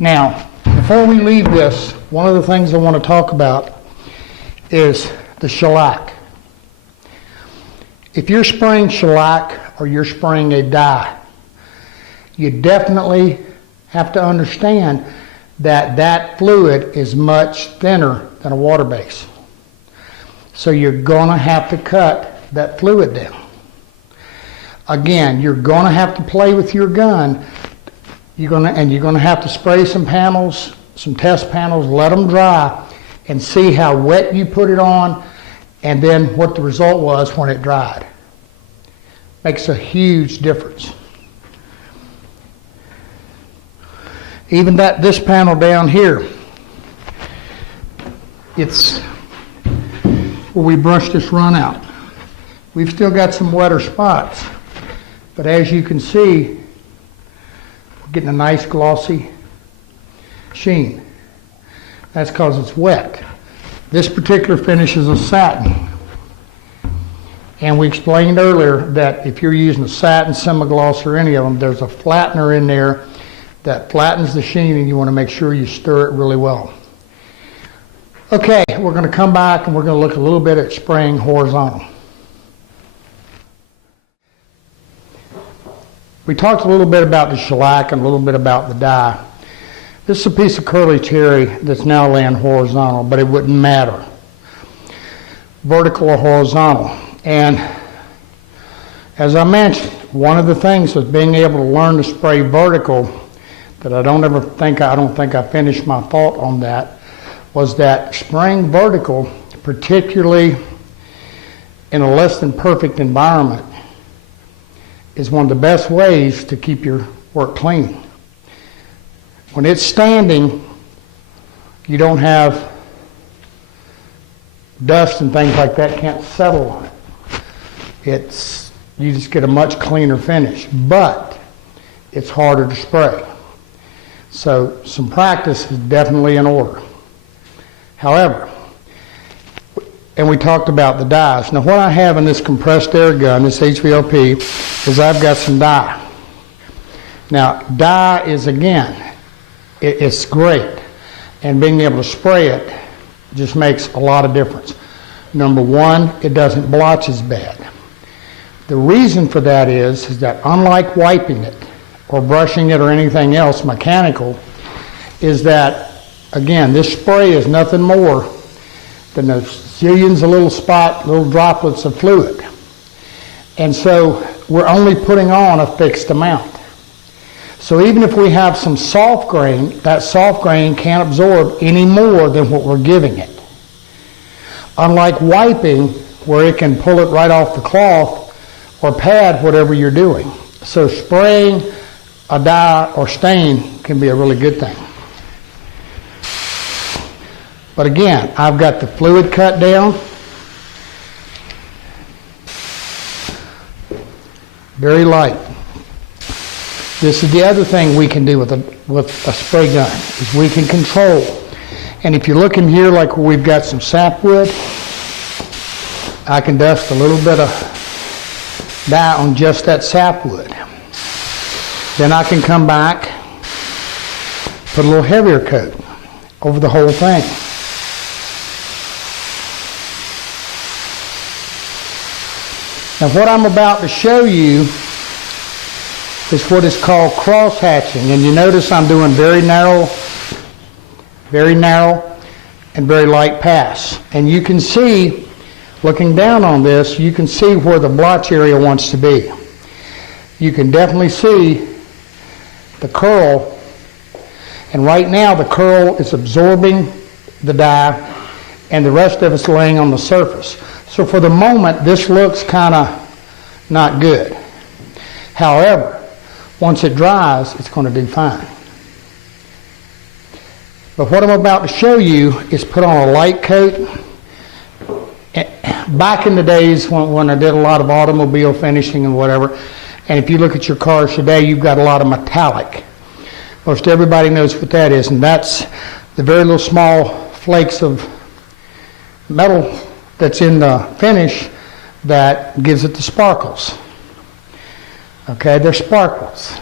Now, before we leave this, one of the things I want to talk about is the shellac. If you're spraying shellac or you're spraying a dye, you definitely have to understand that that fluid is much thinner than a water base. So you're going to have to cut that fluid down. Again, you're going to have to play with your gun. You're going to have to spray some panels, some test panels, let them dry, and see how wet you put it on, and then what the result was when it dried. Makes a huge difference. Even this panel down here, it's where we brushed this run out. We've still got some wetter spots, but as you can see, we're getting a nice glossy sheen. That's because it's wet. This particular finish is a satin. And we explained earlier that if you're using a satin, semi-gloss, or any of them, there's a flattener in there that flattens the sheen, and you want to make sure you stir it really well. Okay, we're going to come back and we're going to look a little bit at spraying horizontal. We talked a little bit about the shellac and a little bit about the dye. This is a piece of curly cherry that's now laying horizontal, but it wouldn't matter, vertical or horizontal. And as I mentioned, one of the things was being able to learn to spray vertical that I don't think I finished my thought on that, was that spraying vertical, particularly in a less than perfect environment, is one of the best ways to keep your work clean. When it's standing, you don't have dust and things like that can't settle on it. You just get a much cleaner finish, but it's harder to spray. So some practice is definitely in order. However, and we talked about the dyes. Now what I have in this compressed air gun, this HVLP, is I've got some dye. Now dye is, again, it's great, and being able to spray it just makes a lot of difference. Number one, it doesn't blotch as bad. The reason for that is that unlike wiping it or brushing it or anything else mechanical, is that, again, this spray is nothing more than those zillions of little droplets of fluid. And so we're only putting on a fixed amount. So even if we have some soft grain, that soft grain can't absorb any more than what we're giving it. Unlike wiping, where it can pull it right off the cloth or pad, whatever you're doing. So spraying a dye or stain can be a really good thing. But again, I've got the fluid cut down. Very light. This is the other thing we can do with a spray gun, is we can control. And if you look in here, like where we've got some sapwood, I can dust a little bit of dye on just that sapwood. Then I can come back, put a little heavier coat over the whole thing. Now what I'm about to show you is what is called cross hatching, and you notice I'm doing very narrow and very light pass. And you can see, looking down on this, you can see where the blotch area wants to be. You can definitely see the curl, and right now the curl is absorbing the dye and the rest of it's laying on the surface. So for the moment, this looks kind of not good. However, once it dries, it's going to do fine. But what I'm about to show you is put on a light coat. Back in the days when I did a lot of automobile finishing and whatever, and if you look at your cars today, you've got a lot of metallic. Most everybody knows what that is, and that's the very little small flakes of metal that's in the finish that gives it the sparkles. Okay, they're sparkles.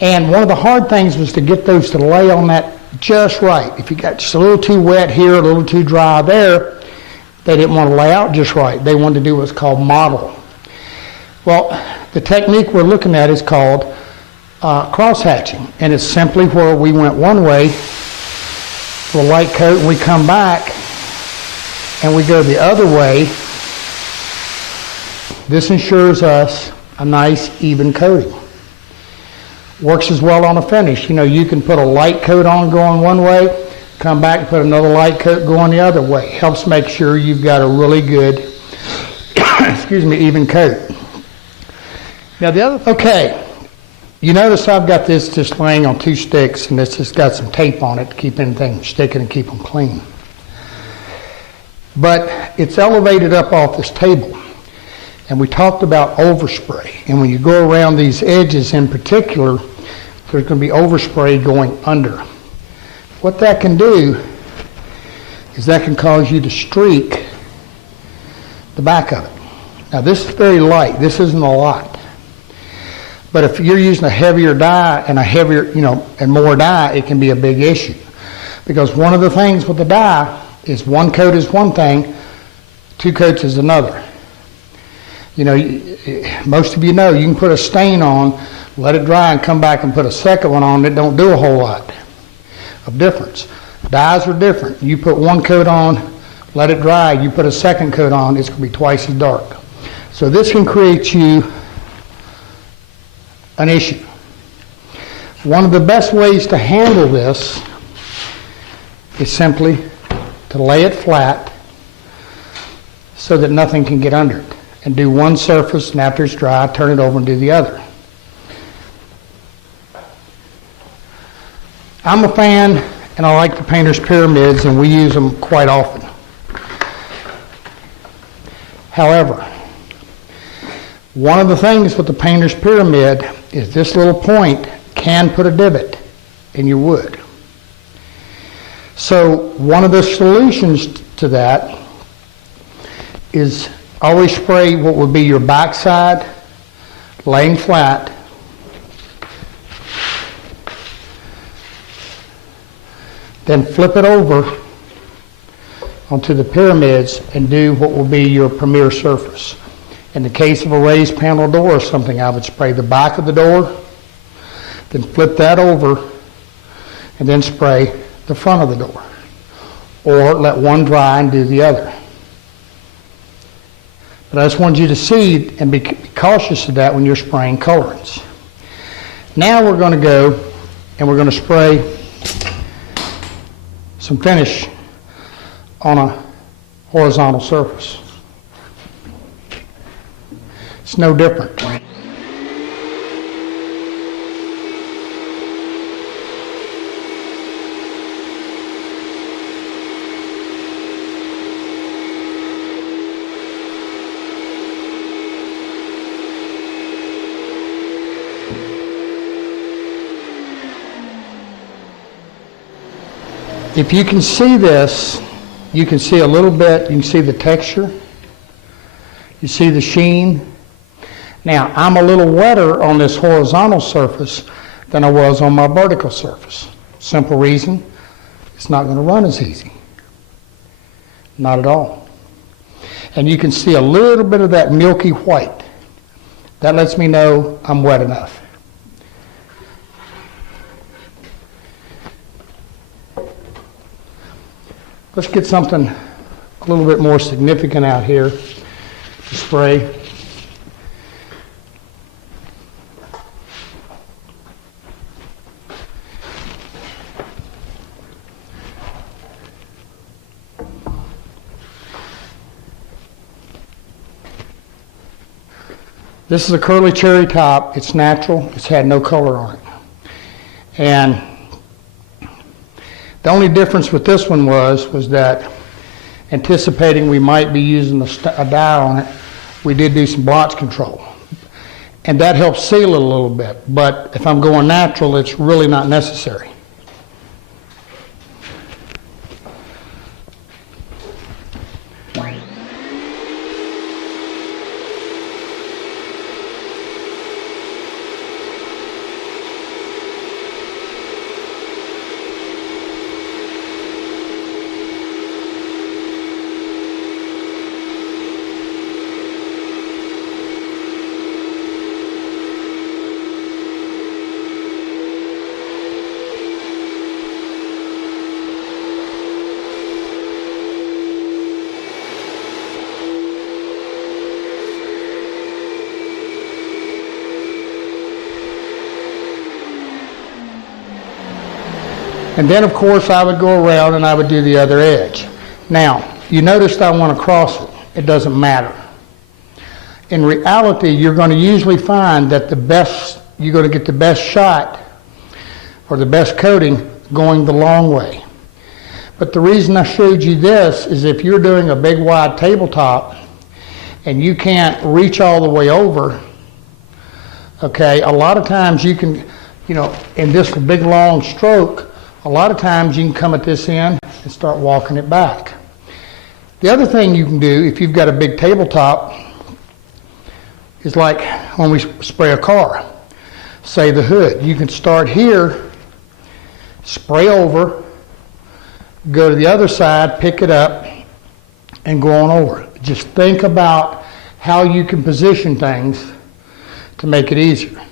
And one of the hard things was to get those to lay on that just right. If you got just a little too wet here, a little too dry there, they didn't want to lay out just right. They wanted to do what's called model. Well, the technique we're looking at is called cross hatching, and it's simply where we went one way with a light coat and we come back and we go the other way. This ensures us a nice even coating. Works as well on a finish. You know, you can put a light coat on going one way, come back and put another light coat going the other way. Helps make sure you've got a really good, even coat. Now okay, you notice I've got this just laying on two sticks, and it's just got some tape on it to keep anything sticking and keep them clean. But it's elevated up off this table. And we talked about overspray. And when you go around these edges in particular, there's going to be overspray going under. What that can do is that can cause you to streak the back of it. Now this is very light. This isn't a lot. But if you're using a heavier dye and a heavier, and more dye, it can be a big issue. Because one of the things with the dye is one coat is one thing, two coats is another. Most of you know you can put a stain on, let it dry, and come back and put a second one on. It don't do a whole lot of difference. Dyes are different. You put one coat on, let it dry, you put a second coat on, it's going to be twice as dark. So this can create you an issue. One of the best ways to handle this is simply to lay it flat so that nothing can get under it. and do one surface, and after it's dry, turn it over and do the other. I'm a fan, and I like the painter's pyramids, and we use them quite often. However, one of the things with the painter's pyramid is this little point can put a divot in your wood. So one of the solutions to that is always spray what would be your backside, laying flat, then flip it over onto the pyramids and do what will be your premier surface. In the case of a raised panel door or something, I would spray the back of the door, then flip that over, and then spray the front of the door. Or let one dry and do the other. But I just wanted you to see and be cautious of that when you're spraying colorants. Now we're going to go and we're going to spray some finish on a horizontal surface. It's no different. If you can see this, you can see a little bit, you can see the texture, you see the sheen. Now, I'm a little wetter on this horizontal surface than I was on my vertical surface. Simple reason, it's not going to run as easy. Not at all. And you can see a little bit of that milky white. That lets me know I'm wet enough. Let's get something a little bit more significant out here to spray. This is a curly cherry top. It's natural. It's had no color on it. And the only difference with this one was that, anticipating we might be using a dye on it, we did do some blotch control. And that helps seal it a little bit. But if I'm going natural, it's really not necessary. And then, of course, I would go around and I would do the other edge. Now, you noticed I want to cross it. It doesn't matter. In reality, you're going to usually find that you're going to get the best shot or the best coating going the long way. But the reason I showed you this is if you're doing a big wide tabletop and you can't reach all the way over, okay, a lot of times you can, in this big long stroke, a lot of times you can come at this end and start walking it back. The other thing you can do if you've got a big tabletop is like when we spray a car, say the hood. You can start here, spray over, go to the other side, pick it up, and go on over. Just think about how you can position things to make it easier.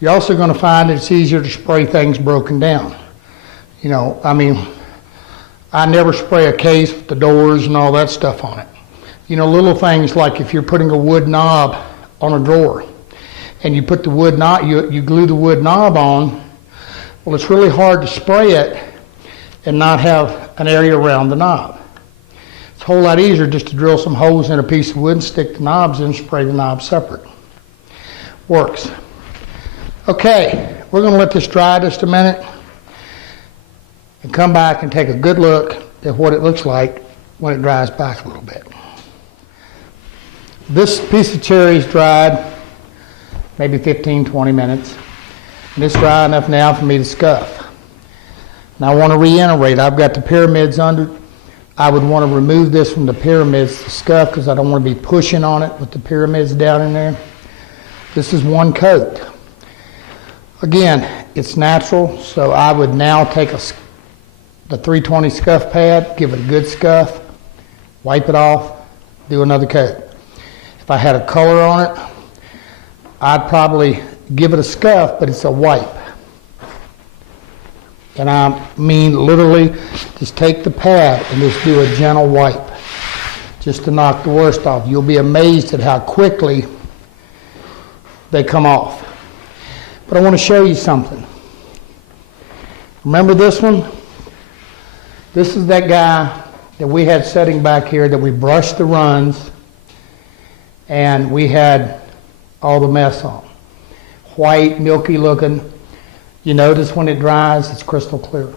You're also going to find it's easier to spray things broken down. I never spray a case with the doors and all that stuff on it. Little things like if you're putting a wood knob on a drawer and you put the wood knob, you glue the wood knob on, well, it's really hard to spray it and not have an area around the knob. It's whole lot easier just to drill some holes in a piece of wood and stick the knobs in, spray the knobs separate. Works. Okay, we're going to let this dry just a minute and come back and take a good look at what it looks like when it dries back a little bit. This piece of cherry's dried maybe 15-20 minutes, and it's dry enough now for me to scuff. Now I want to reiterate, I've got the pyramids under. I would want to remove this from the pyramids to scuff because I don't want to be pushing on it with the pyramids down in there. This is one coat. Again, it's natural, so I would now take the 320 scuff pad, give it a good scuff, wipe it off, do another coat. If I had a color on it, I'd probably give it a scuff, but it's a wipe. And I mean literally just take the pad and just do a gentle wipe just to knock the worst off. You'll be amazed at how quickly they come off. But I want to show you something. Remember this one? This is that guy that we had sitting back here that we brushed the runs and we had all the mess on. White, milky looking. You notice when it dries, it's crystal clear.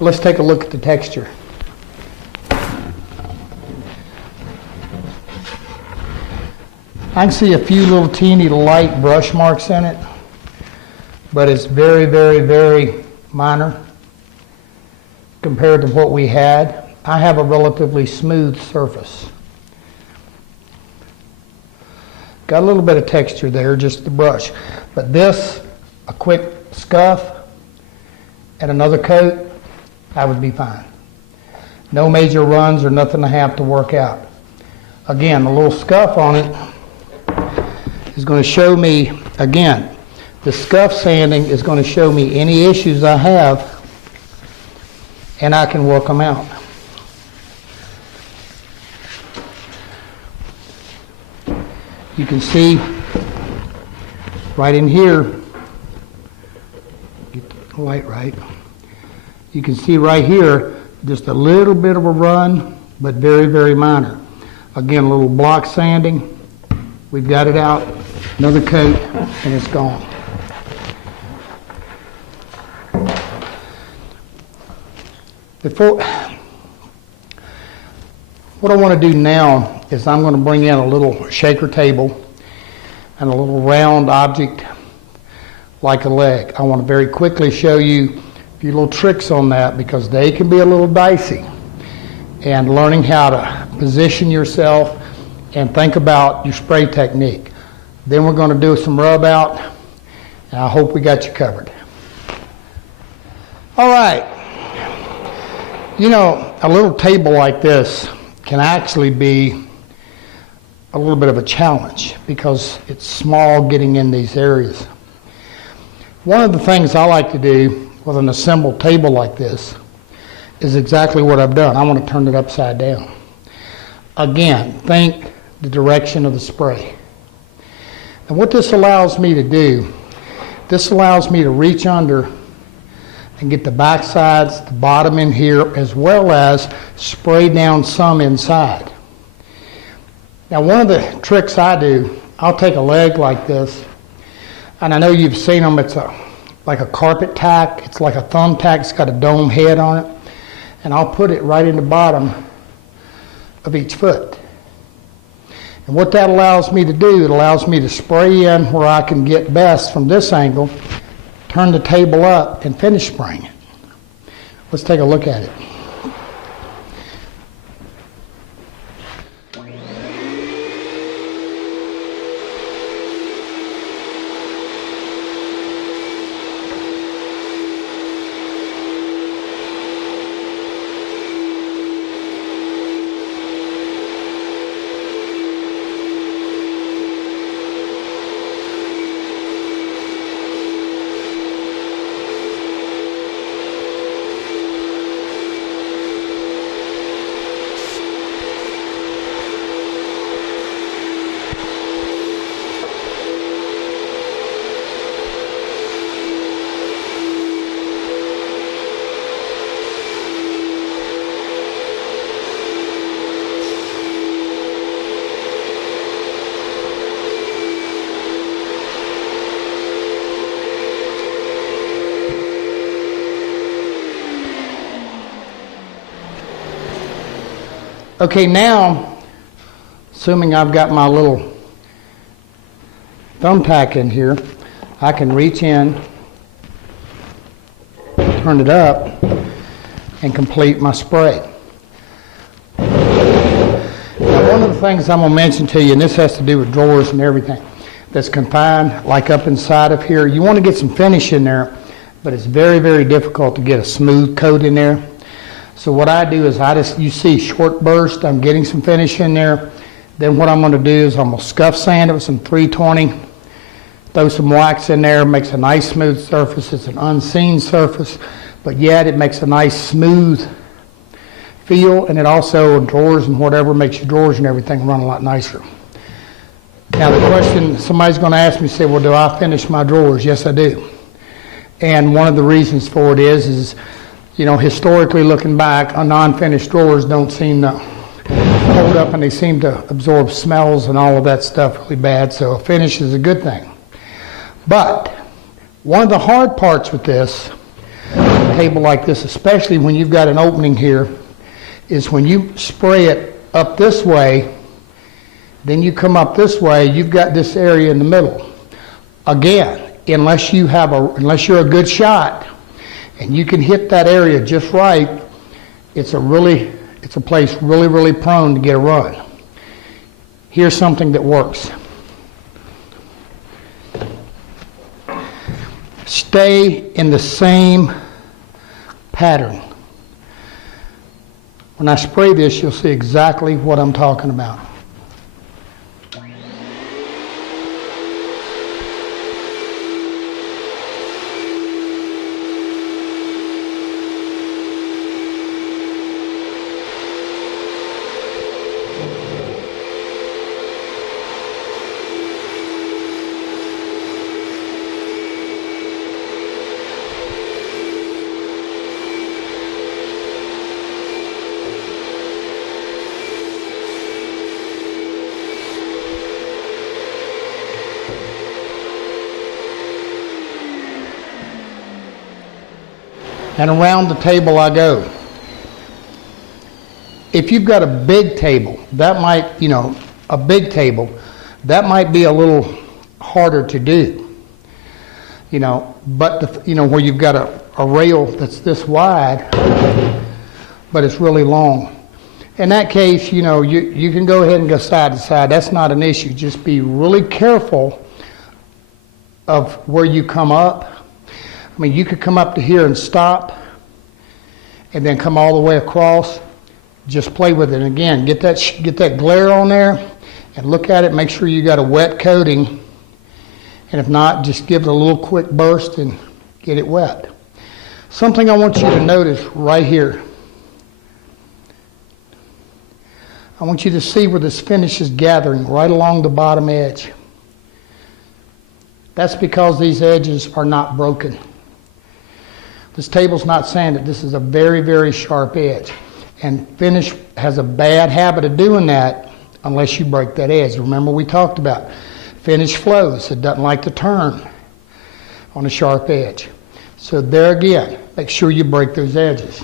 Let's take a look at the texture. I can see a few little teeny light brush marks in it, but it's very, very, very minor compared to what we had. I have a relatively smooth surface. Got a little bit of texture there, just the brush. But this, a quick scuff and another coat, I would be fine. No major runs or nothing to have to work out. Again, a little scuff on it is going to show me, again, the scuff sanding is going to show me any issues I have, and I can work them out. You can see right in here, get the light right, you can see right here just a little bit of a run, but very, very minor. Again, a little block sanding. We've got it out, another coat, and it's gone. What I want to do now is I'm going to bring in a little shaker table and a little round object like a leg. I want to very quickly show you a few little tricks on that because they can be a little dicey. And learning how to position yourself and think about your spray technique. Then we're going to do some rub out, and I hope we got you covered. All right. You know, a little table like this can actually be a little bit of a challenge because it's small getting in these areas. One of the things I like to do with an assembled table like this is exactly what I've done. I want to turn it upside down. Again, think the direction of the spray. And what this allows me to do, this allows me to reach under and get the back sides, the bottom in here, as well as spray down some inside. Now, one of the tricks I do, I'll take a leg like this, and I know you've seen them, it's like a carpet tack, it's like a thumb tack, it's got a dome head on it, and I'll put it right in the bottom of each foot. And what that allows me to do, it allows me to spray in where I can get best from this angle, turn the table up, and finish spraying it. Let's take a look at it. Okay, now, assuming I've got my little thumbtack in here, I can reach in, turn it up, and complete my spray. Now, one of the things I'm going to mention to you, and this has to do with drawers and everything that's confined, like up inside of here, you want to get some finish in there, but it's very, very difficult to get a smooth coat in there. So what I do is you see short burst, I'm getting some finish in there. Then what I'm going to do is I'm going to scuff sand it with some 320, throw some wax in there, makes a nice smooth surface. It's an unseen surface, but yet it makes a nice smooth feel, and it also, drawers and whatever, makes your drawers and everything run a lot nicer. Now the question somebody's going to ask me, say, well, do I finish my drawers? Yes, I do. And one of the reasons for it is, historically looking back, non-finished drawers don't seem to hold up, and they seem to absorb smells and all of that stuff really bad, so a finish is a good thing. But one of the hard parts with this, a table like this, especially when you've got an opening here, is when you spray it up this way, then you come up this way, you've got this area in the middle. Again, unless you're a good shot and you can hit that area just right, it's a place really, really prone to get a run. Here's something that works. Stay in the same pattern. When I spray this, you'll see exactly what I'm talking about. And around the table I go. If you've got a big table, that might, that might be a little harder to do. But where you've got a rail that's this wide, but it's really long. In that case, you can go ahead and go side to side. That's not an issue. Just be really careful of where you come up. I mean, you could come up to here and stop and then come all the way across. Just play with it. And again, get that glare on there and look at it. Make sure you got a wet coating. And if not, just give it a little quick burst and get it wet. Something I want you to notice right here. I want you to see where this finish is gathering right along the bottom edge. That's because these edges are not broken. This table's not sanded. This is a very, very sharp edge. And finish has a bad habit of doing that unless you break that edge. Remember we talked about finish flows. It doesn't like to turn on a sharp edge. So there again, make sure you break those edges.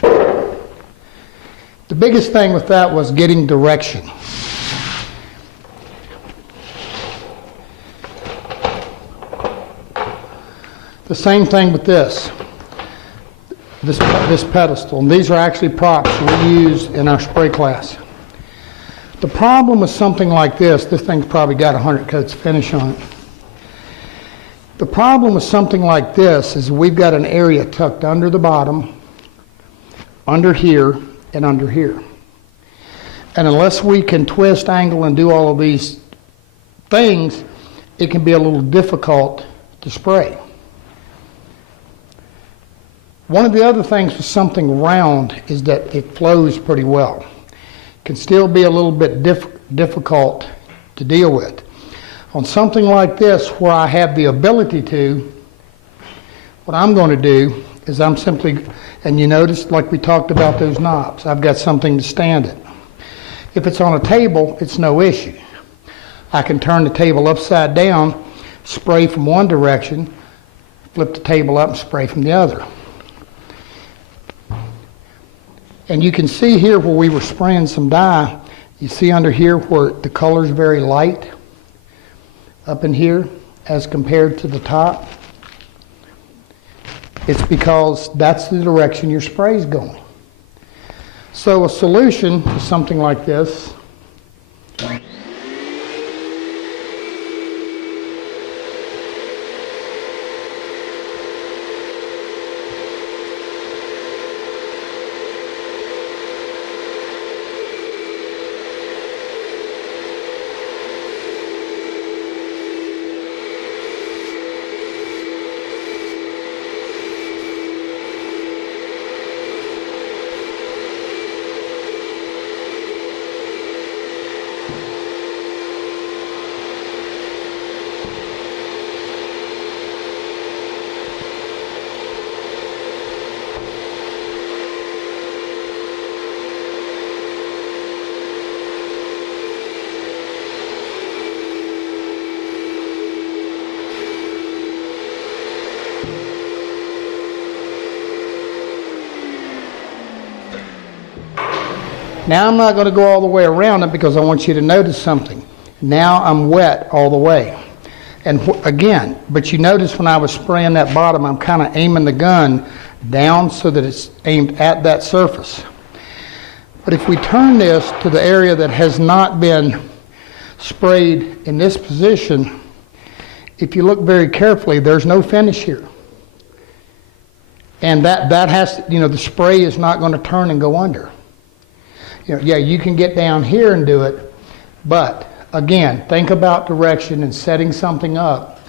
The biggest thing with that was getting direction. The same thing with this pedestal. And these are actually props we use in our spray class. The problem with something like this thing's probably got 100 coats of finish on it. The problem with something like this is we've got an area tucked under the bottom, under here, and under here. And unless we can twist, angle, and do all of these things, it can be a little difficult to spray. One of the other things with something round is that it flows pretty well. It can still be a little bit difficult to deal with. On something like this, where I have the ability to, what I'm going to do is I'm simply, and you notice like we talked about those knobs, I've got something to stand it. If it's on a table, it's no issue. I can turn the table upside down, spray from one direction, flip the table up and spray from the other. And you can see here where we were spraying some dye, you see under here where the color is very light up in here as compared to the top. It's because that's the direction your spray is going. So a solution to something like this Now I'm not going to go all the way around it because I want you to notice something. Now I'm wet all the way. And again, but you notice when I was spraying that bottom, I'm kind of aiming the gun down so that it's aimed at that surface. But if we turn this to the area that has not been sprayed in this position, if you look very carefully, there's no finish here. And that has to, the spray is not going to turn and go under. Yeah, you can get down here and do it, but again, think about direction and setting something up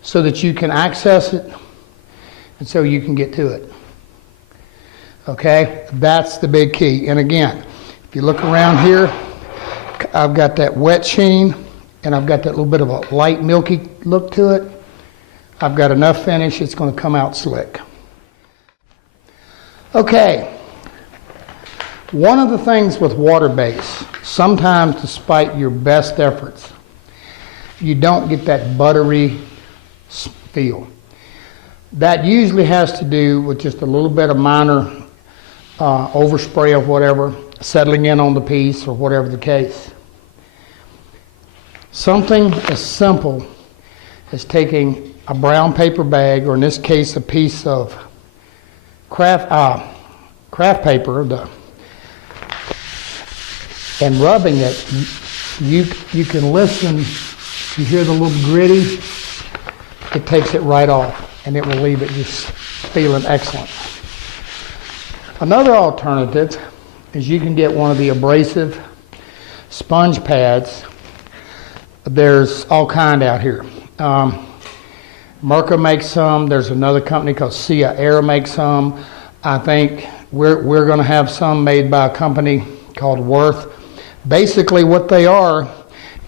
so that you can access it and so you can get to it. Okay, that's the big key. And again, if you look around here, I've got that wet sheen and I've got that little bit of a light milky look to it. I've got enough finish, it's going to come out slick. Okay. One of the things with water base, sometimes despite your best efforts, you don't get that buttery feel. That usually has to do with just a little bit of minor overspray of whatever, settling in on the piece or whatever the case. Something as simple as taking a brown paper bag, or in this case a piece of craft paper, and rubbing it, you can listen, you hear the little gritty, it takes it right off and it will leave it just feeling excellent. Another alternative is you can get one of the abrasive sponge pads. There's all kind out here. Merca makes some, there's another company called Sia Air makes some. I think we're going to have some made by a company called Worth. Basically what they are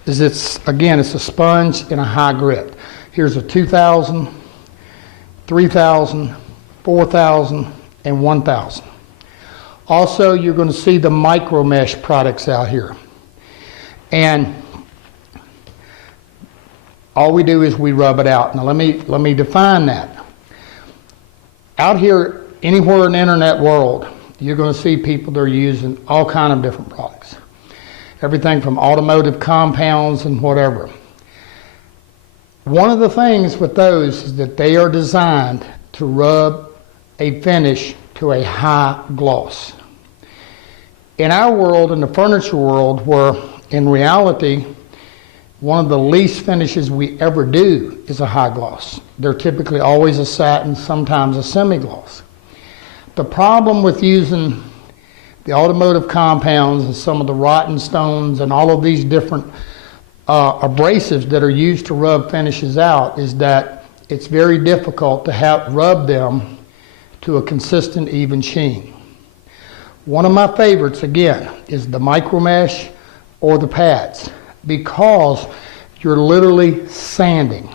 is it's a sponge in a high grit. Here's a 2,000, 3,000, 4,000, and 1,000. Also, you're going to see the micro mesh products out here. And all we do is we rub it out. Now let me define that. Out here, anywhere in the internet world, you're going to see people that are using all kind of different products. Everything from automotive compounds and whatever. One of the things with those is that they are designed to rub a finish to a high gloss. In our world, in the furniture world, where in reality, one of the least finishes we ever do is a high gloss. They're typically always a satin, sometimes a semi-gloss. The problem with using the automotive compounds and some of the rotten stones and all of these different abrasives that are used to rub finishes out is that it's very difficult to rub them to a consistent, even sheen. One of my favorites, again, is the micro mesh or the pads, because you're literally sanding.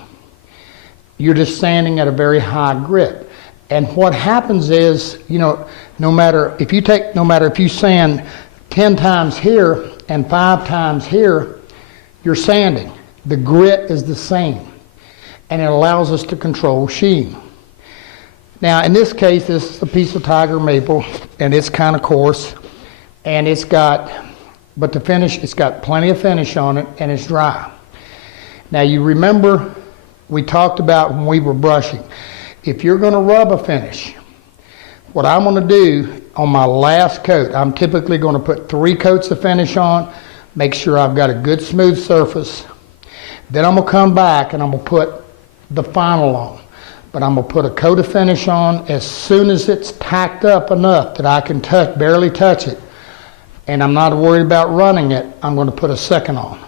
You're just sanding at a very high grit. And what happens is, no matter if you sand 10 times here and 5 times here, you're sanding. The grit is the same. And it allows us to control sheen. Now in this case, this is a piece of tiger maple, and it's kind of coarse, and it's got, but the finish, it's got plenty of finish on it, and it's dry. Now you remember we talked about when we were brushing, if you're going to rub a finish, what I'm going to do on my last coat, I'm typically going to put 3 coats of finish on, make sure I've got a good smooth surface. Then I'm going to come back and I'm going to put the final on. But I'm going to put a coat of finish on as soon as it's tacked up enough that I can barely touch it. And I'm not worried about running it, I'm going to put a second on.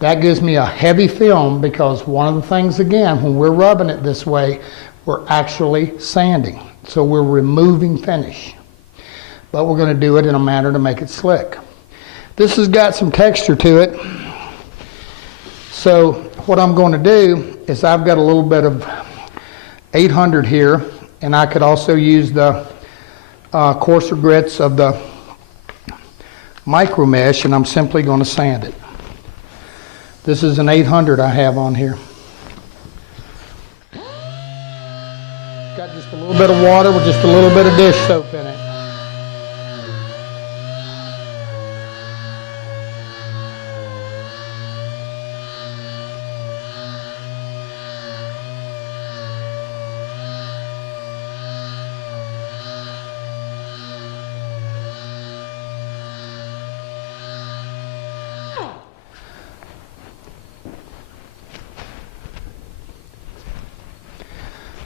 That gives me a heavy film, because one of the things, again, when we're rubbing it this way, we're actually sanding. So we're removing finish. But we're going to do it in a manner to make it slick. This has got some texture to it. So what I'm going to do is I've got a little bit of 800 here, and I could also use the coarser grits of the micro mesh, and I'm simply going to sand it. This is an 800 I have on here. Got just a little bit of water with just a little bit of dish soap in it.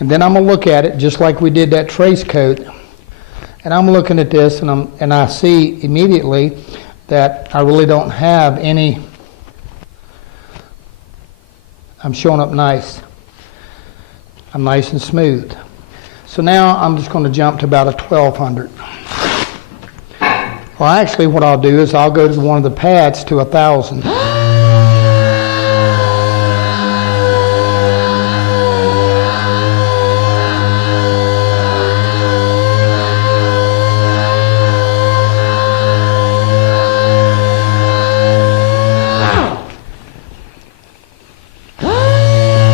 And then I'm going to look at it just like we did that trace coat. And I'm looking at this, and I see immediately that I really don't have any. I'm showing up nice. I'm nice and smooth. So now I'm just going to jump to about a 1200. Well, actually what I'll do is I'll go to one of the pads to 1000.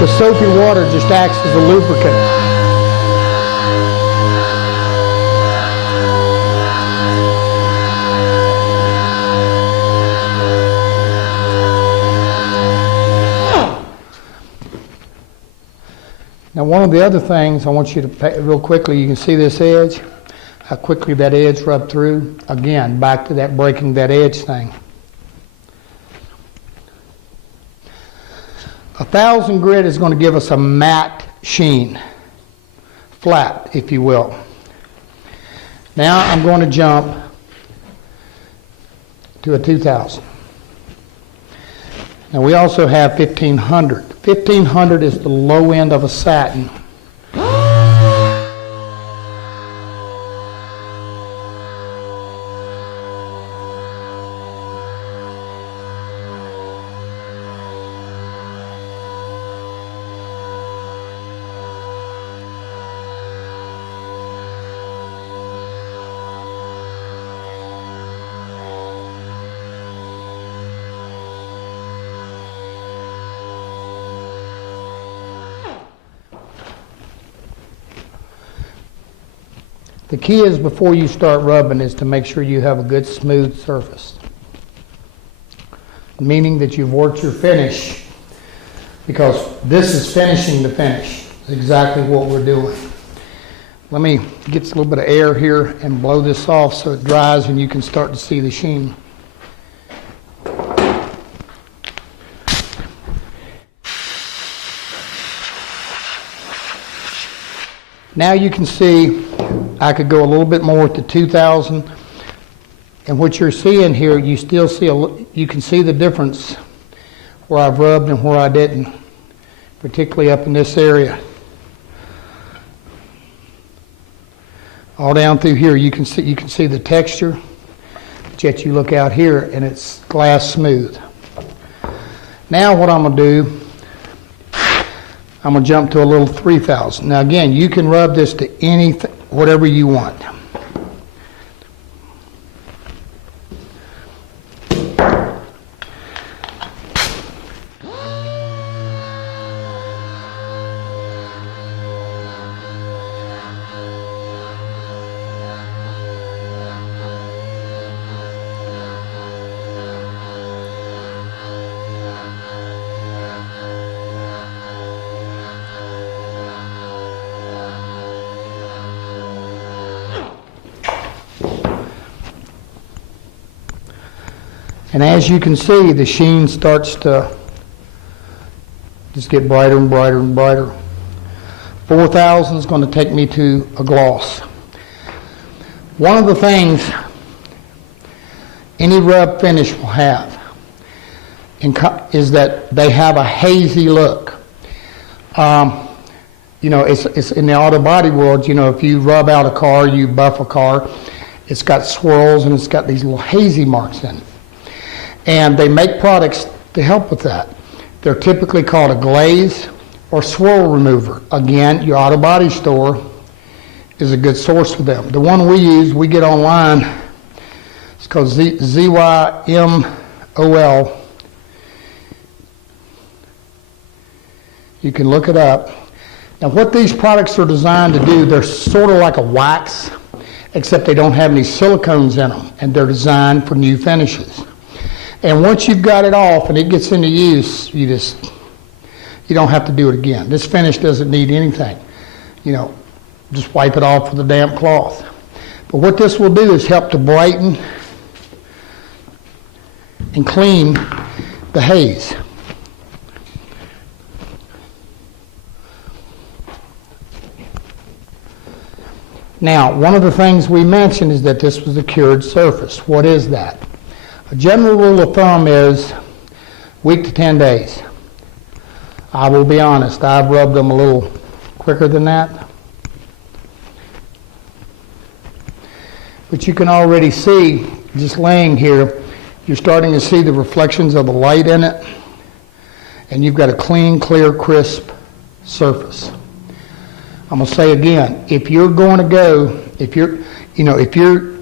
The soapy water just acts as a lubricant. Now, one of the other things I want you to pay real quickly, you can see this edge, how quickly that edge rubbed through. Again, back to that breaking that edge thing. 1000 grit is going to give us a matte sheen, flat, if you will. Now I'm going to jump to a 2000. Now we also have 1500. 1500 is the low end of a satin. The key is before you start rubbing is to make sure you have a good smooth surface. Meaning that you've worked your finish, because this is finishing the finish. That's exactly what we're doing. Let me get a little bit of air here and blow this off so it dries and you can start to see the sheen. Now you can see I could go a little bit more to 2000, and what you're seeing here, you still see you can see the difference where I've rubbed and where I didn't, particularly up in this area. All down through here, you can see the texture, but yet you look out here and it's glass smooth. Now what I'm going to do, I'm going to jump to a little 3000. Now again, you can rub this to anything, whatever you want. And as you can see, the sheen starts to just get brighter and brighter and brighter. 4,000 is going to take me to a gloss. One of the things any rub finish will have is that they have a hazy look. You know, it's in the auto body world, you know, if you rub out a car, you buff a car, it's got swirls and it's got these little hazy marks in it. And they make products to help with that. They're typically called a glaze or swirl remover. Again, your auto body store is a good source for them. The one we use, we get online, it's called ZYMOL. You can look it up. Now what these products are designed to do, they're sort of like a wax, except they don't have any silicones in them, and they're designed for new finishes. And once you've got it off and it gets into use, you don't have to do it again. This finish doesn't need anything. You know, just wipe it off with a damp cloth. But what this will do is help to brighten and clean the haze. Now, one of the things we mentioned is that this was a cured surface. What is that? A general rule of thumb is week to 10 days. I will be honest, I've rubbed them a little quicker than that. But you can already see, just laying here, you're starting to see the reflections of the light in it, and you've got a clean, clear, crisp surface. I'm going to say again, if you're going to go, if you're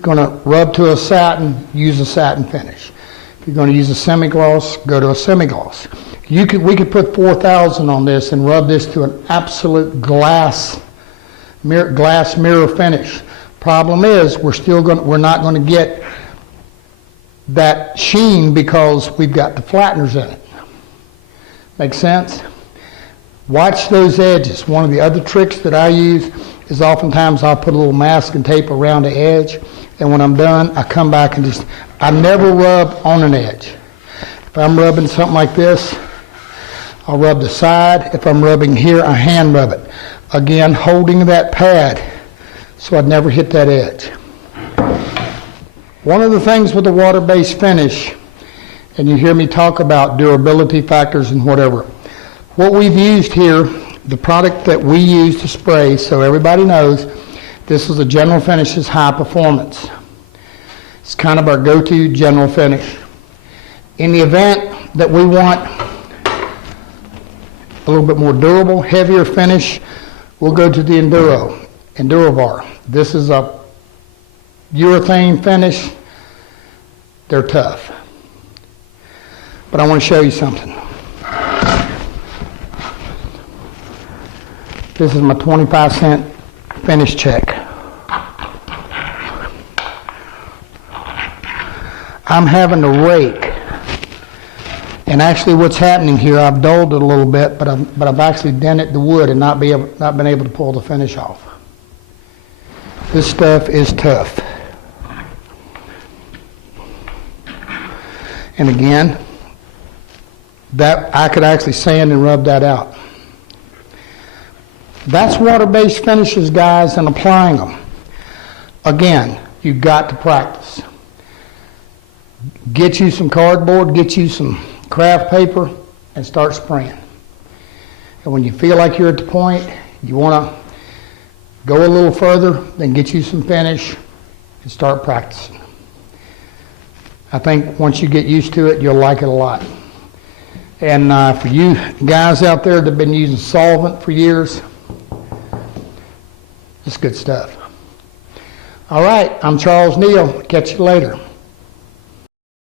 going to rub to a satin, use a satin finish. If you're going to use a semi-gloss, go to a semi-gloss. We could put 4,000 on this and rub this to an absolute glass mirror finish. Problem is, we're not going to get that sheen because we've got the flatteners in it. Make sense? Watch those edges. One of the other tricks that I use is oftentimes I'll put a little masking tape around the edge, and when I'm done, I come back and I never rub on an edge. If I'm rubbing something like this, I'll rub the side. If I'm rubbing here, I hand rub it. Again, holding that pad so I'd never hit that edge. One of the things with the water-based finish, and you hear me talk about durability factors and whatever, what we've used here, the product that we use to spray, so everybody knows, this is a General Finishes High Performance. It's kind of our go-to general finish. In the event that we want a little bit more durable, heavier finish, we'll go to the Endurovar. This is a urethane finish. They're tough. But I want to show you something. This is my 25-cent finish check. I'm having to rake. And actually what's happening here, I've dulled it a little bit, but I've actually dented the wood and not been able to pull the finish off. This stuff is tough. And again, that I could actually sand and rub that out. That's water-based finishes, guys, and applying them. Again, you've got to practice. Get you some cardboard, get you some craft paper, and start spraying. And when you feel like you're at the point, you want to go a little further, then get you some finish and start practicing. I think once you get used to it, you'll like it a lot. And for you guys out there that have been using solvent for years, it's good stuff. All right, I'm Charles Neal. Catch you later.